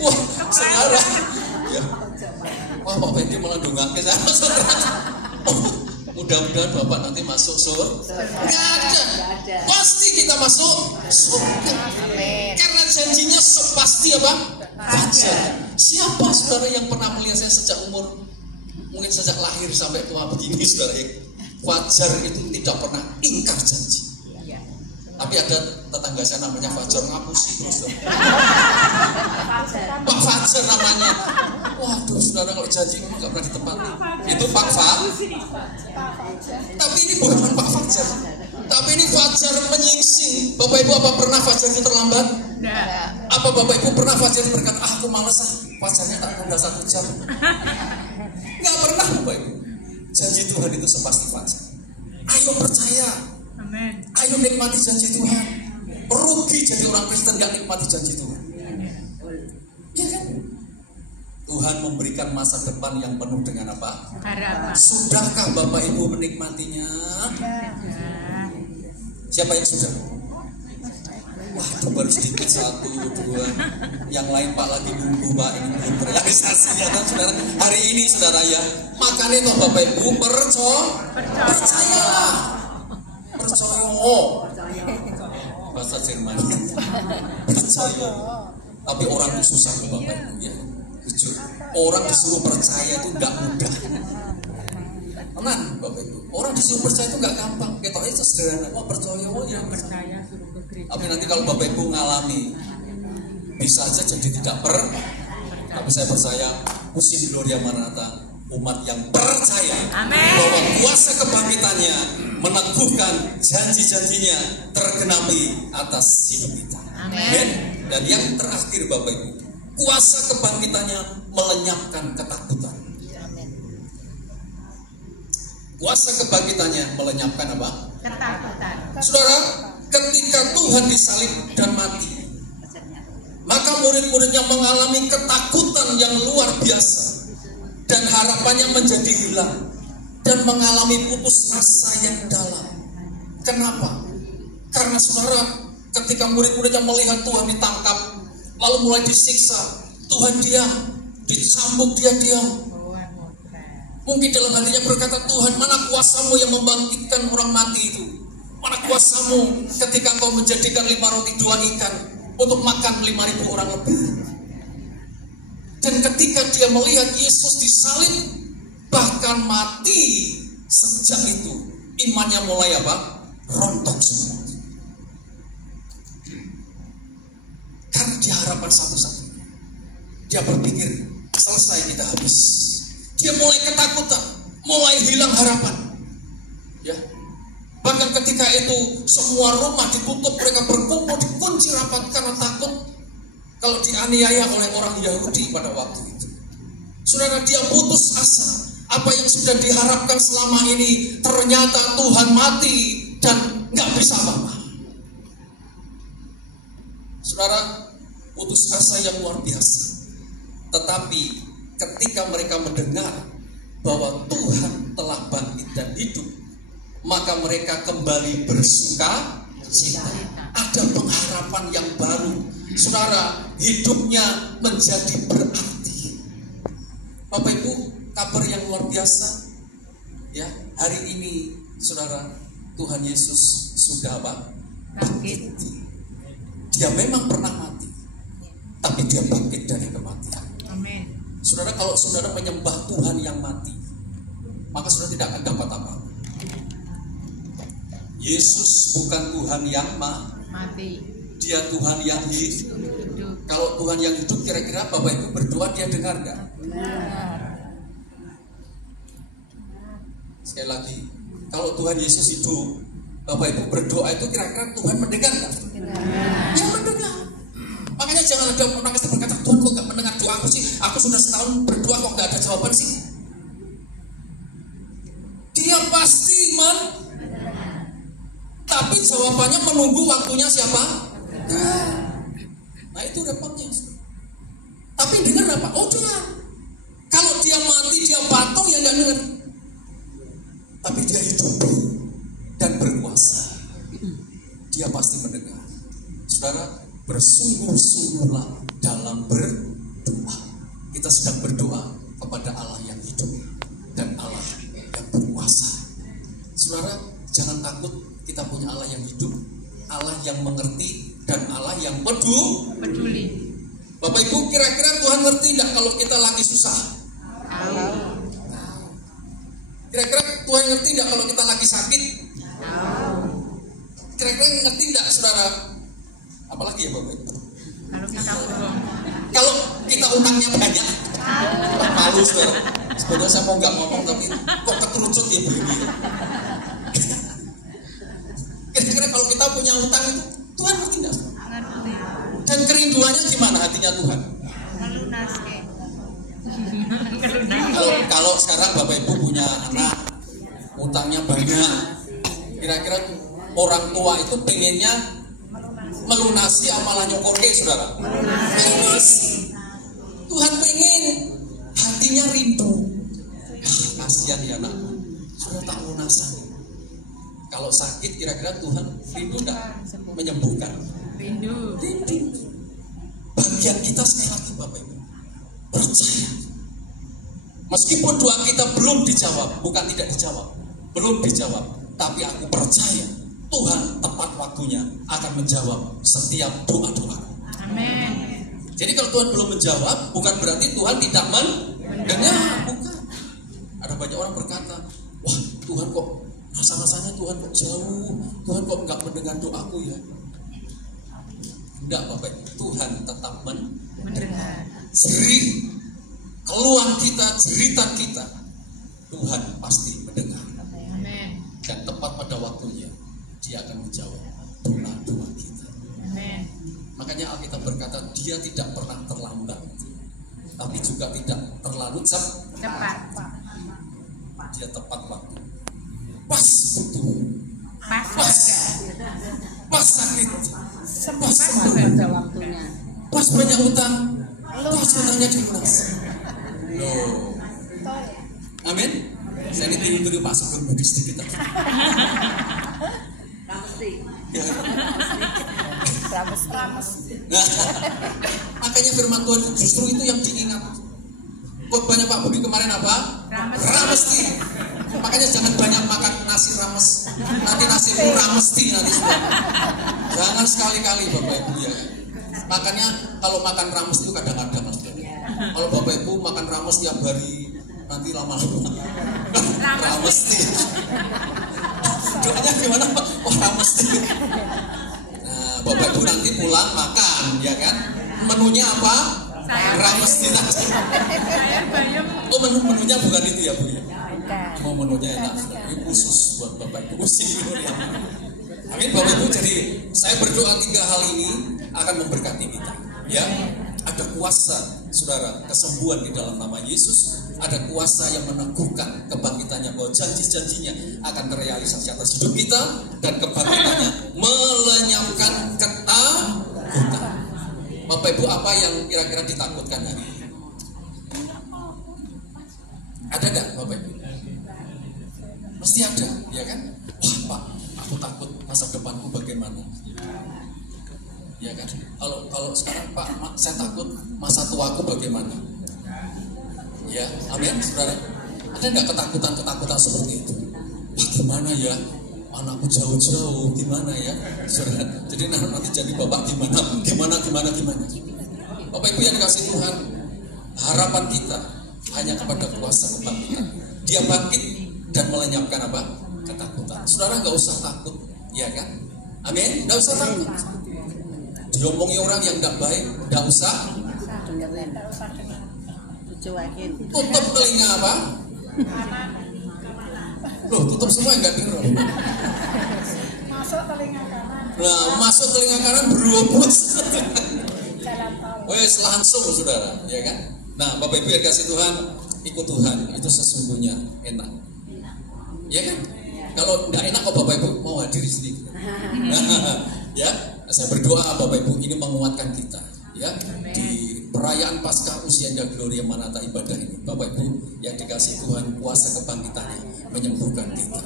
Wah, saudara. Ya. Wah, Bapak ini malah dongake sama saudara. Mudah-mudahan Bapak nanti masuk surga. Enggak ada. Pasti kita masuk surga. Karena janjinya sepasti apa? Fajar. Siapa saudara yang pernah melihat saya sejak umur mungkin sejak lahir sampai tua begini saudara? Fajar itu tidak pernah ingkar janji. Tapi ada tetangga saya namanya Fajar ngapusi terus. Pak Fajar namanya. Waduh saudara, kalau janji kamu nggak pernah ditepati. Itu Pak Fajar. Tapi ini bukan Pak Fajar. Tapi ini Fajar menyingsing. Bapak Ibu apa pernah Fajar itu terlambat? Apa Bapak Ibu pernah Fajar berkata, aku malas Fajarnya tak udah 1 jam. Nggak pernah Bapak Ibu. Janji Tuhan itu sepasti Fajar. Ayo percaya. Amen. Ayo nikmati janji Tuhan. Rugi jadi orang Kristen gak nikmati janji Tuhan. Ya kan? Tuhan memberikan masa depan yang penuh dengan apa? Harapan. Sudahkah Bapak Ibu menikmatinya? Siapa yang sudah? Wah, itu baru sedikit 1, 2. Yang lain Pak lagi nunggu Pak ini belum terrealisasinya kan saudara. Hari ini saudara ya. Makanya toh Bapak Ibu percayalah. Percaya. Bahasa Jerman. Percaya. Tapi orang itu susah Bapak Ibu ya. Jujur. Orang disuruh percaya itu enggak mudah. Tenang Bapak Ibu. Orang disuruh percaya itu enggak gampang. Kita itu sederhana. Oh percaya, oh ya percaya suruh ke gereja. Tapi nanti kalau Bapak Ibu ngalami bisa aja jadi tidak tapi saya percaya Pusin Gloria Maranatha umat yang percaya bahwa kuasa kebangkitannya meneguhkan janji-janjinya tergenapi atas hidup kita. Amin. Dan yang terakhir Bapak Ibu, kuasa kebangkitannya melenyapkan ketakutan. Kuasa kebangkitannya melenyapkan apa? Ketakutan. Saudara, ketika Tuhan disalib dan mati, maka murid-muridnya mengalami ketakutan yang luar biasa dan harapannya menjadi hilang dan mengalami putus asa yang dalam. Kenapa? Karena saudara, ketika murid-muridnya melihat Tuhan ditangkap lalu mulai disiksa, Tuhan diam, dicambuk dia diam. Mungkin dalam hatinya berkata, Tuhan, mana kuasamu yang membangkitkan orang mati itu? Mana kuasamu ketika engkau menjadikan 5 roti 2 ikan untuk makan 5.000 orang lebih? Dan ketika dia melihat Yesus disalib bahkan mati, sejak itu imannya mulai apa? Rontok semua. Karena dia harapan satu-satunya. Dia berpikir, selesai kita habis. Dia mulai ketakutan, mulai hilang harapan. Ya. Bahkan ketika itu semua rumah ditutup, mereka berkumpul dikunci rapat karena takut kalau dianiaya oleh orang Yahudi pada waktu itu. Saudara, dia putus asa. Apa yang sudah diharapkan selama ini ternyata Tuhan mati dan nggak bisa apa-apa. Saudara, putus asa yang luar biasa. Tetapi ketika mereka mendengar bahwa Tuhan telah bangkit dan hidup, maka mereka kembali bersuka cita. Ada pengharapan yang baru. Saudara, hidupnya menjadi berarti. Bapak Ibu, kabar yang luar biasa. Ya, hari ini saudara, Tuhan Yesus sudah bangkit. Dia memang pernah mati, tapi dia bangkit dari kematian. Amin. Saudara, kalau saudara menyembah Tuhan yang mati, maka saudara tidak akan dapat apa-apa. Yesus bukan Tuhan yang mati. Dia Tuhan yang hidup. Kalau Tuhan yang hidup, kira-kira Bapak Ibu berdoa dia dengar nggak? Sekali lagi, kalau Tuhan Yesus hidup, Bapak Ibu berdoa itu kira-kira Tuhan mendengar nggak? Ya mendengar. Makanya jangan ada orang yang berkata, Tuhan kok nggak mendengar doaku sih? Aku sudah setahun berdoa kok nggak ada jawaban sih? Dia pasti tapi jawabannya menunggu waktunya siapa? Nah itu repotnya. Tapi dengar apa? Oh dengar. Kalau dia mati, dia patung ya nggak dengar. Tapi dia hidup dan berkuasa. Dia pasti mendengar. Saudara, bersungguh-sungguhlah dalam berdoa. Kita sedang berdoa kepada Allah yang hidup dan Allah yang berkuasa. Saudara, jangan takut. Kita punya Allah yang hidup, Allah yang mengerti, dan Allah yang peduli. Bapak Ibu, kira-kira Tuhan ngerti tidak kalau kita lagi susah? Kira-kira Tuhan ngerti tidak kalau kita lagi sakit? Kira-kira ngerti tidak saudara? Apalagi ya Bapak Ibu? Kalau kita utangnya banyak, malu saudara. Sebenarnya saya mau nggak ngomong tapi kok keterucut ya begini. Kira-kira kalau kita punya utang itu Tuhan ngerti enggak? Ngerti. Dan kerinduannya gimana hatinya Tuhan? Melunasi. Kalau sekarang Bapak Ibu punya anak, utangnya banyak, kira-kira orang tua itu pengennya melunasi amalan nyokorke saudara? Melunasi. Tuhan pengen, hatinya rindu. Kasihan ya anak, sudah tak lunasan. Kalau sakit kira-kira Tuhan rindu enggak menyembuhkan? Rindu. Bagian kita sekali lagi Bapak Ibu, percaya. Meskipun doa kita belum dijawab, bukan tidak dijawab, belum dijawab, tapi aku percaya Tuhan tepat waktunya akan menjawab setiap doa-doa. Amin. Jadi kalau Tuhan belum menjawab, bukan berarti Tuhan tidak mendengar, bukan. Ada banyak orang berkata, wah Tuhan kok rasa-rasanya Tuhan kok jauh, Tuhan kok enggak mendengar doaku ya. Enggak Bapak, Tuhan tetap mendengar. Jerih keluhan kita, jeritan kita, Tuhan pasti mendengar. Amin. dan tepat pada waktunya Dia akan menjawab doa-doa kita. Amin. Makanya Alkitab berkata Dia tidak pernah terlambat, tapi juga tidak terlalu Cepat. Dia tepat waktu. Pas butuh, Pas. pas sakit, pas pada waktunya. pas banyak utang, pas utangnya dilunas. Loh. Amin. Saya ini tiru Pak Sugeng bagi sedikit aja. Ya. Nah, makanya firman Tuhan justru itu yang diingat. Khotbahnya Pak Budi kemarin apa? Ramesti. Makanya jangan banyak makan nasi rames. Nanti nasi ramesti nanti sudah. Jangan sekali-kali Bapak Ibu ya. Makanya kalau makan rames itu kadang-kadang Mas. Kalau Bapak Ibu makan rames tiap hari nanti lama-lama ramesti. Doanya gimana Pak? Oh ramesti. Nah, Bapak Ibu nanti pulang makan ya kan? Menunya apa? Ramesti nanti. Oh menunya bukan itu ya Bu ya? Mau menunya enak. Ini khusus buat Bapak Ibu menunya. Amin Bapak Ibu. Jadi saya berdoa 3 hal ini akan memberkati kita. Ya, ada kuasa, saudara, kesembuhan di dalam nama Yesus. Ada kuasa yang meneguhkan kebangkitannya, bahwa janji-janjinya akan terrealisasi atas hidup kita, dan kebangkitannya melenyapkan ketakutan. Bapak Ibu, apa yang kira-kira ditakutkan hari ini? Ada nggak Bapak Ibu? Mesti ada, ya kan? Wah Pak, aku takut masa depanku bagaimana? Ya kan? Kalau sekarang Pak, saya takut masa tuaku bagaimana? Ya, amin, saudara. Ada nggak ketakutan seperti itu? Wah, gimana ya? Anakku jauh-jauh, gimana ya, saudara? Jadi nanti jadi bapak gimana? Bapak Ibu yang dikasih Tuhan, harapan kita hanya kepada kuasa kebangkitan. Dia bangkit dan melenyapkan apa? Ketakutan. Saudara nggak usah takut, ya kan? Amin, nggak usah takut. Diomongi orang yang nggak baik, nggak usah. Tutup telinga apa? Loh, tutup semua nggak dengar. Masuk telinga kanan. Nah, masuk telinga kanan berobos. Wes langsung saudara, ya kan? Nah, Bapak Ibu yang kasih Tuhan, ikut Tuhan itu sesungguhnya enak. Ya kan? Kalau nggak enak kok Bapak Ibu mau hadir di sini. Ya, saya berdoa Bapak Ibu ini menguatkan kita. Ya, di perayaan Paskah usianya Gloria Manata ibadah ini, Bapak Ibu yang dikasih Tuhan, kuasa kebangkitannya menyembuhkan kita,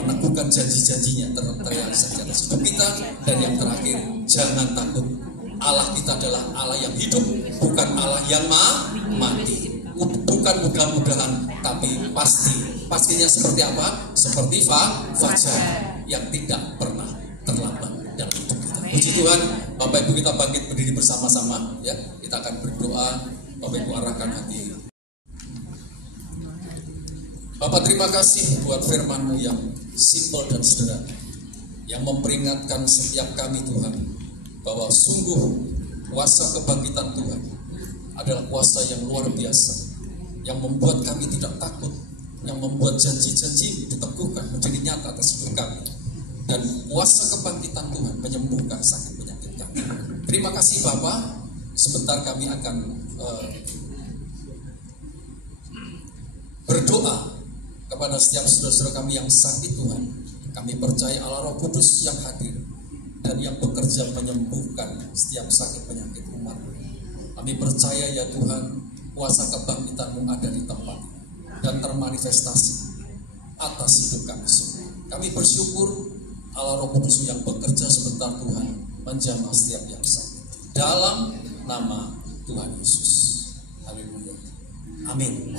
meneguhkan janji-janjinya terrealisasi atas hidup kita. Dan yang terakhir, jangan takut. Allah kita adalah Allah yang hidup, bukan Allah yang mati. Bukan mudah-mudahan, tapi pasti. Pastinya seperti apa? Seperti fajar yang tidak pernah terlambat dalam hidup kita. Puji Tuhan, Bapak Ibu kita bangkit berdiri bersama-sama, ya. Kita akan berdoa. Bapak Ibu arahkan hati. Bapak, terima kasih buat firman-Mu yang simpel dan sederhana, yang memperingatkan setiap kami Tuhan, bahwa sungguh kuasa kebangkitan Tuhan adalah kuasa yang luar biasa, yang membuat kami tidak takut, yang membuat janji-janji diteguhkan menjadi nyata atas hidup kami. Dan kuasa kebangkitan Tuhan menyembuhkan sakit penyakit kami. Terima kasih Bapak. Sebentar kami akan berdoa kepada setiap saudara-saudara kami yang sakit Tuhan. Kami percaya Allah Roh Kudus yang hadir dan yang bekerja menyembuhkan setiap sakit penyakit umat. Kami percaya ya Tuhan, kuasa kebangkitan-Mu ada di tempat dan termanifestasi atas hidup kami semua. Kami bersyukur Allah Roh Kudus yang bekerja sebentar Tuhan menjamah setiap yang sakit. Dalam nama Tuhan Yesus. Haleluya. Amin.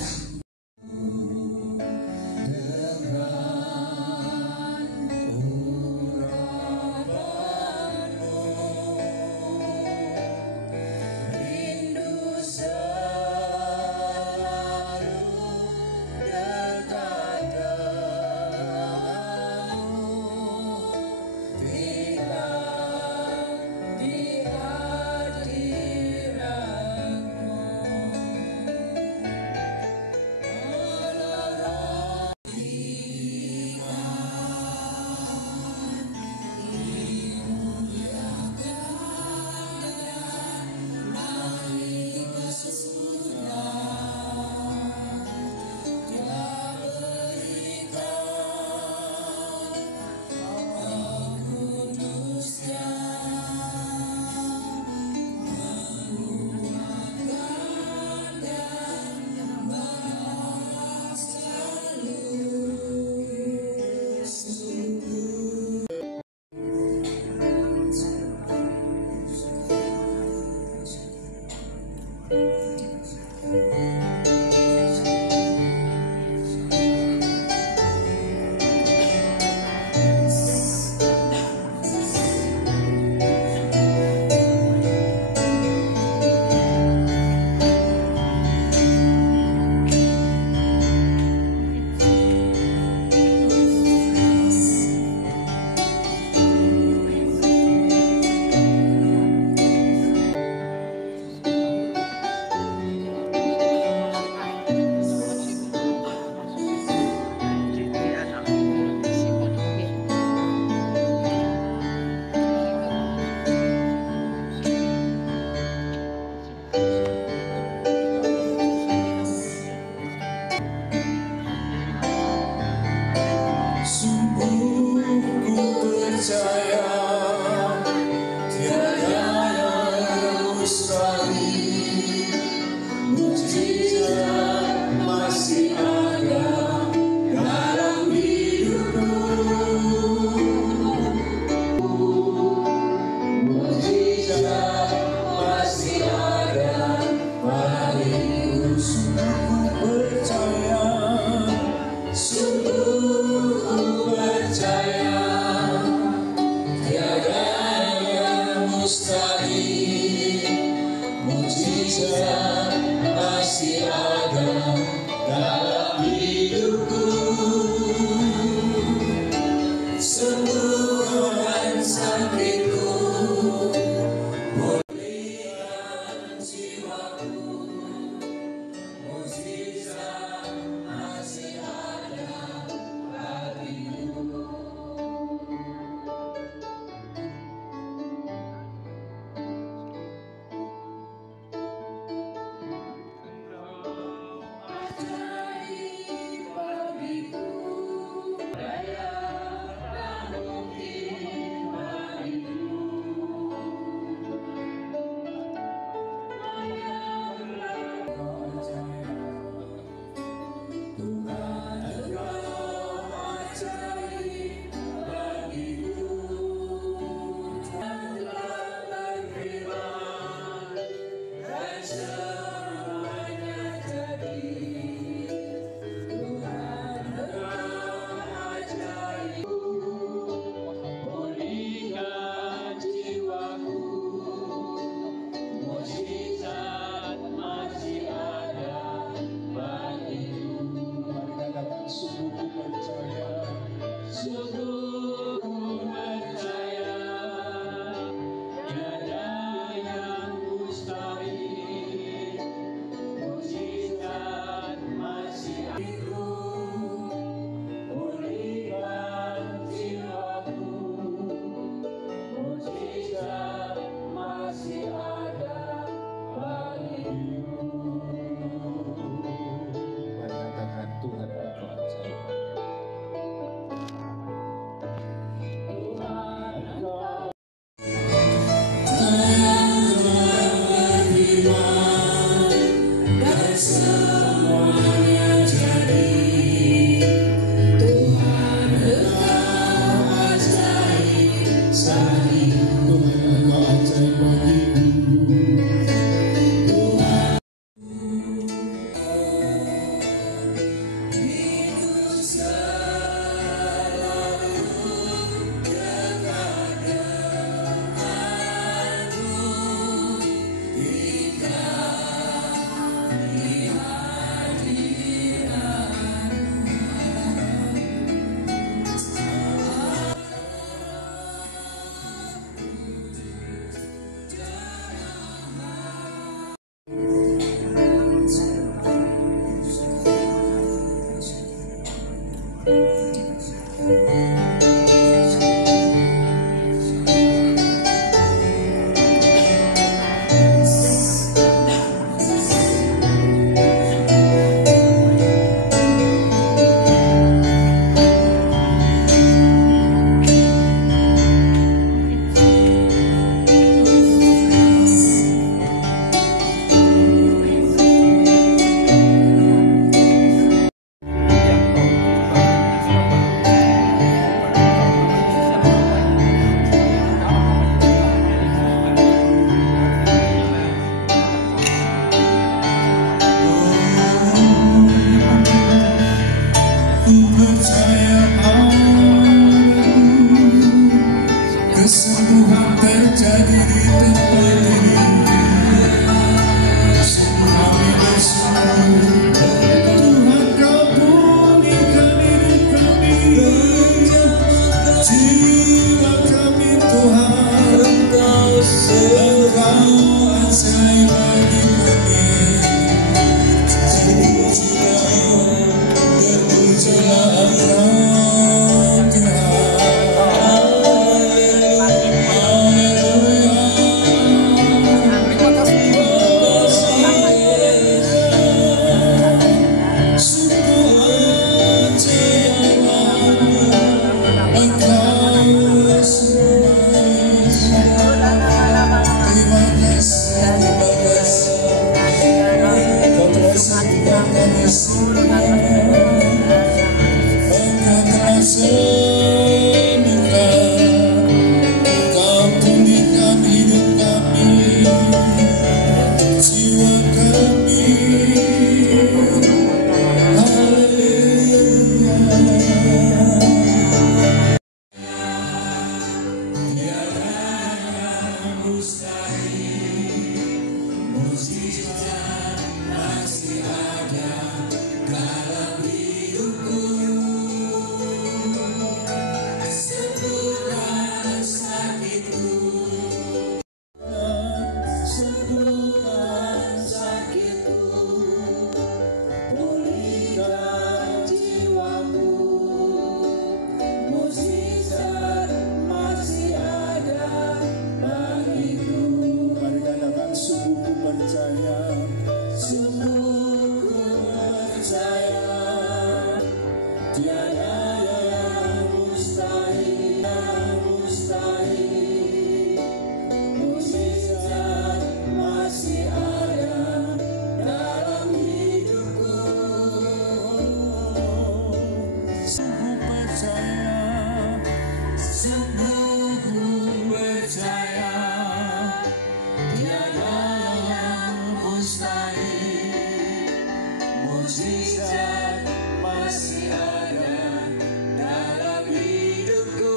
mujizat masih ada dalam hidupku.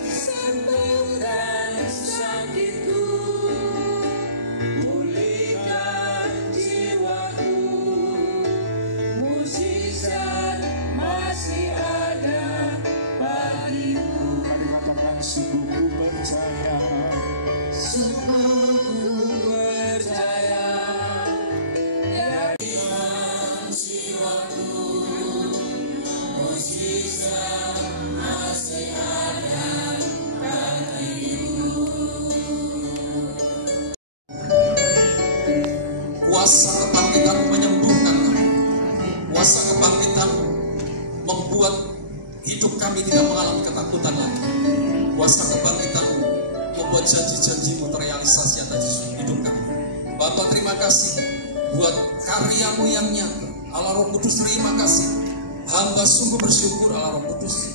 Sembuhkan sakitku, pulihkan jiwaku. Mujizat masih ada bagiku. Mari katakan sungguh ku percaya. Sungguh ku percaya. Dari jiwaku, mujizat masih ada bagiku. Kuasa kebangkitan menyembuhkan kami. Kuasa kebangkitan membuat hidup kami tidak mengalami ketakutan lagi. Kuasa kebangkitan membuat janji-janjimu terrealisasi atas hidup kami. Bapak, terima kasih buat karyamu yang nyata. Allah Roh Kudus, terima kasih. Hamba sungguh bersyukur Allah Roh Kudus.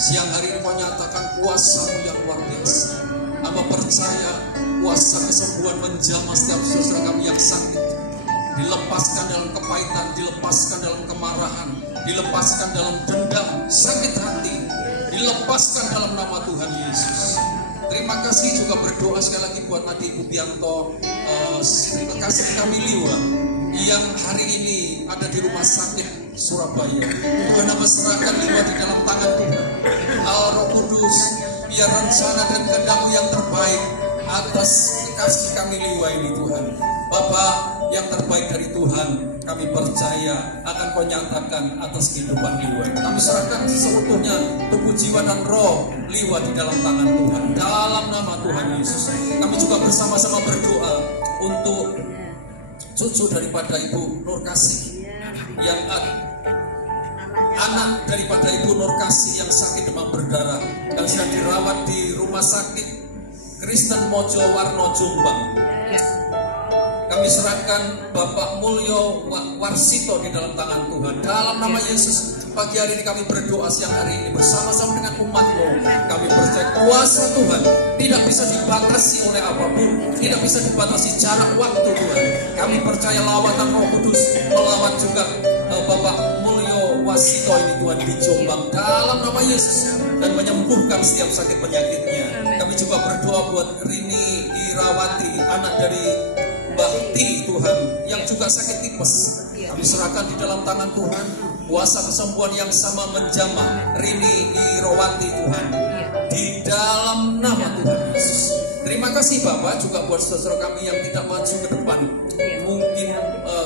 Siang hari ini kau nyatakan kuasamu yang luar biasa. Hamba percaya kuasa kesembuhan menjamah setiap saudara kami yang sakit. Dilepaskan dalam kepahitan, dilepaskan dalam kemarahan, dilepaskan dalam dendam, sakit hati, dilepaskan dalam nama Tuhan Yesus. Terima kasih, juga berdoa sekali lagi buat Nadi Bubianto, kasih kami Liwa yang hari ini ada di rumah sakit Surabaya. Tuhan, hamba serahkan Liwa di dalam tangan Tuhan. Allah Roh Kudus, biar rencana dan kehendak-Mu yang terbaik atas kasih kami Liwa ini Tuhan. Bapak, yang terbaik dari Tuhan kami percaya akan Kau nyatakan atas kehidupan Liwa. Kami serahkan sesungguhnya tubuh, jiwa dan roh Liwa di dalam tangan Tuhan, dalam nama Tuhan Yesus. Kami juga bersama-sama berdoa untuk cucu daripada Ibu Nur Kasih, yang anak daripada Ibu Nur Kasih yang sakit demam berdarah, yang sedang dirawat di rumah sakit Kristen Mojo Warno Jombang. Kami serahkan Bapak Mulyo Warsito di dalam tangan Tuhan, dalam nama Yesus. Pagi hari ini kami berdoa, siang hari ini bersama-sama dengan umat-Mu. Kami percaya kuasa Tuhan tidak bisa dibatasi oleh apapun, tidak bisa dibatasi jarak waktu Tuhan. Kami percaya lawatan Roh Kudus melawat juga Bapak Mulyo Warsito ini Tuhan di Jombang, dalam nama Yesus, dan menyembuhkan setiap sakit penyakitnya. Kami juga berdoa buat Rini Irawati, anak dari Bakti Tuhan, yang juga sakit tipes. Kami serahkan di dalam tangan Tuhan. Kuasa kesembuhan yang sama menjamah Rini Irawati Tuhan, di dalam nama Tuhan Yesus. Terima kasih Bapak, juga buat saudara kami yang tidak maju ke depan. Mungkin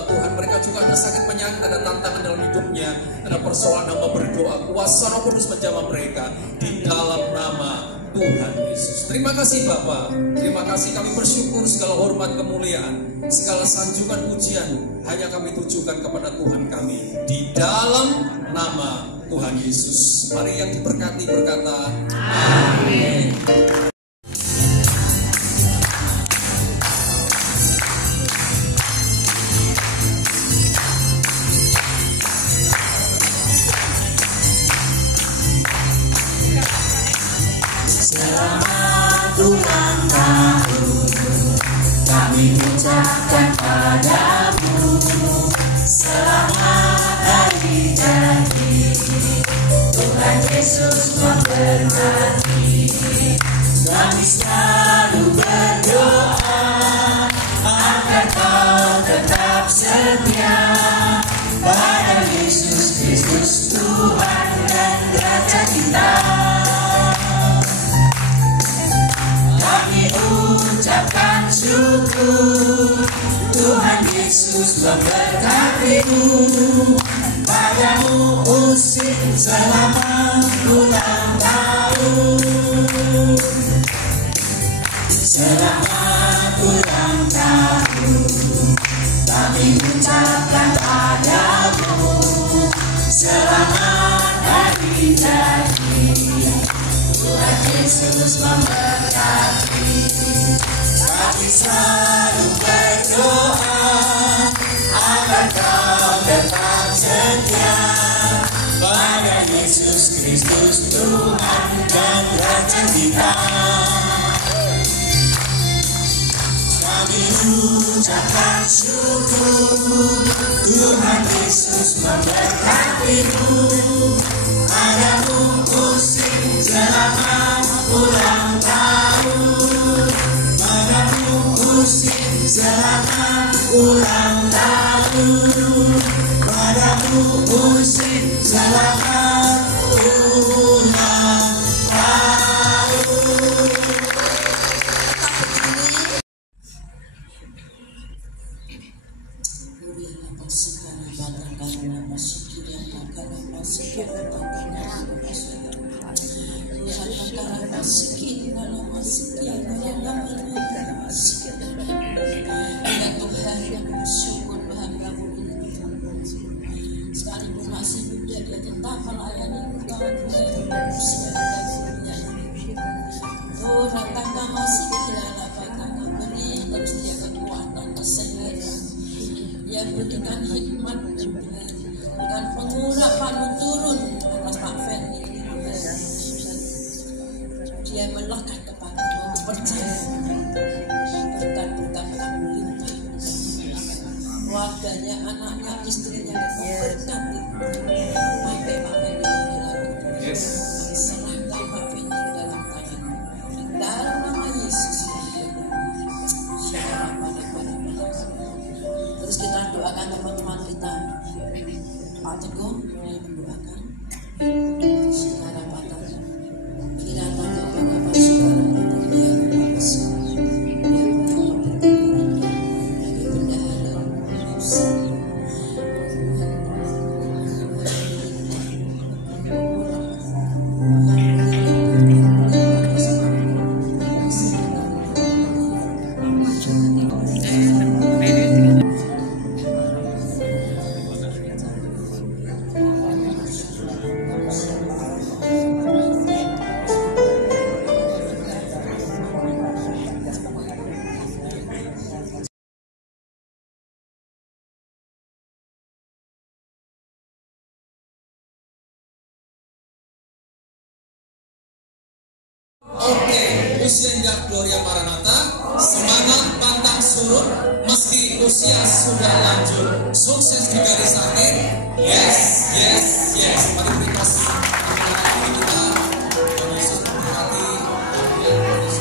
Tuhan, mereka juga ada sakit penyakit, ada tantangan dalam hidupnya, ada persoalan. Hamba berdoa kuasa Roh Kudus menjamah mereka di dalam nama Tuhan Yesus. Terima kasih Bapak, terima kasih. Kami bersyukur, segala hormat kemuliaan, segala sanjungan pujian hanya kami tujukan kepada Tuhan kami, di dalam nama Tuhan Yesus. Mari yang diberkati berkata amin. Ulang tahun kami ucapkan padamu, selamat hari jadi. Tuhan Yesus memberkati. Kami selalu berdoa agar kau tetap setia pada Yesus Kristus Tuhan dan Raja kita. Ucapkan syukur, Tuhan Yesus memberkatimu. Padamu usik selamat ulang tahun. Selamat ulang tahun kami ucapkan padamu. Selamat hari jadi. Tuhan Yesus memberkati. Kami selalu berdoa agar kau tetap setia pada Yesus Kristus Tuhan dan Raja kita. hati ucapkan syukur, Tuhan Yesus memberkatimu. Padamu musim selamat ulang tahun, padamu musim selamat ulang tahun, padamu musim selamat ulang tahun. Sekalipun masih muda, dia tetap melayani Engkau. Oh, ratangga masih gila, lapatangga beri terus dia kekuatan kesehatan. Dia berikan hikmat Tuhan, berikan pengurapan turun atas Pak Fendi. Dia melekat kepada percaya berkat-berkat akan melimpah. Keluarganya, anaknya, istrinya berkati sampai Pak Fendi dilakukan. Serahkan Pak Fendi ke dalam tangan. Di dalam nama Yesus. Terus kita doakan teman-teman kita. Pak Teguh mulai mendoakan. Saudara Patah, kita tanya kepada saudara Patah, dia berkuasa. Dia berkuasa. Bagi bendahara, usaha. Oke, Muslimnya Gloria Maranatha, semangat pantang surut meski usia sudah lanjut. Sukses di garis akhir. Yes, yes, yes. Mari beri kasih kepada kita. Tuhan Yesus memberkati. Yesus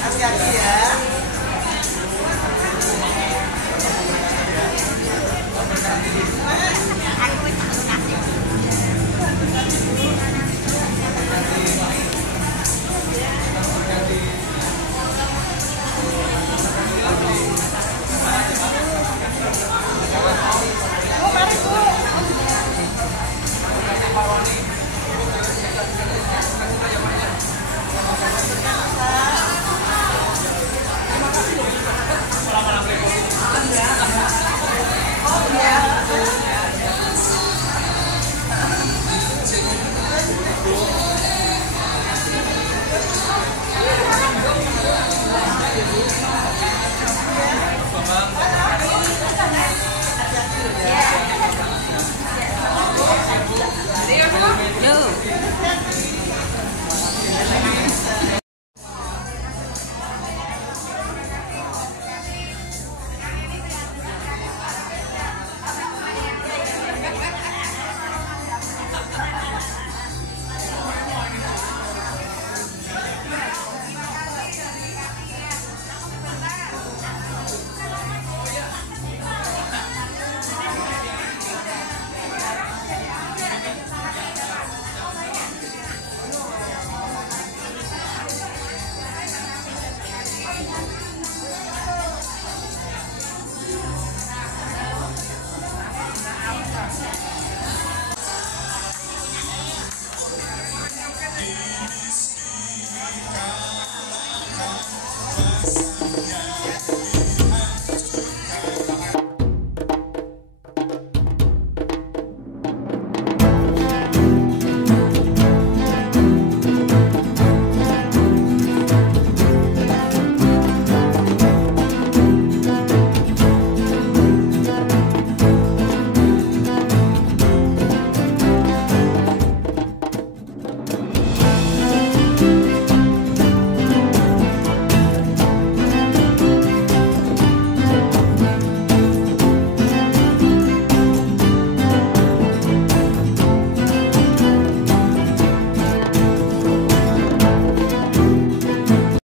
Hati-hati ya. Aku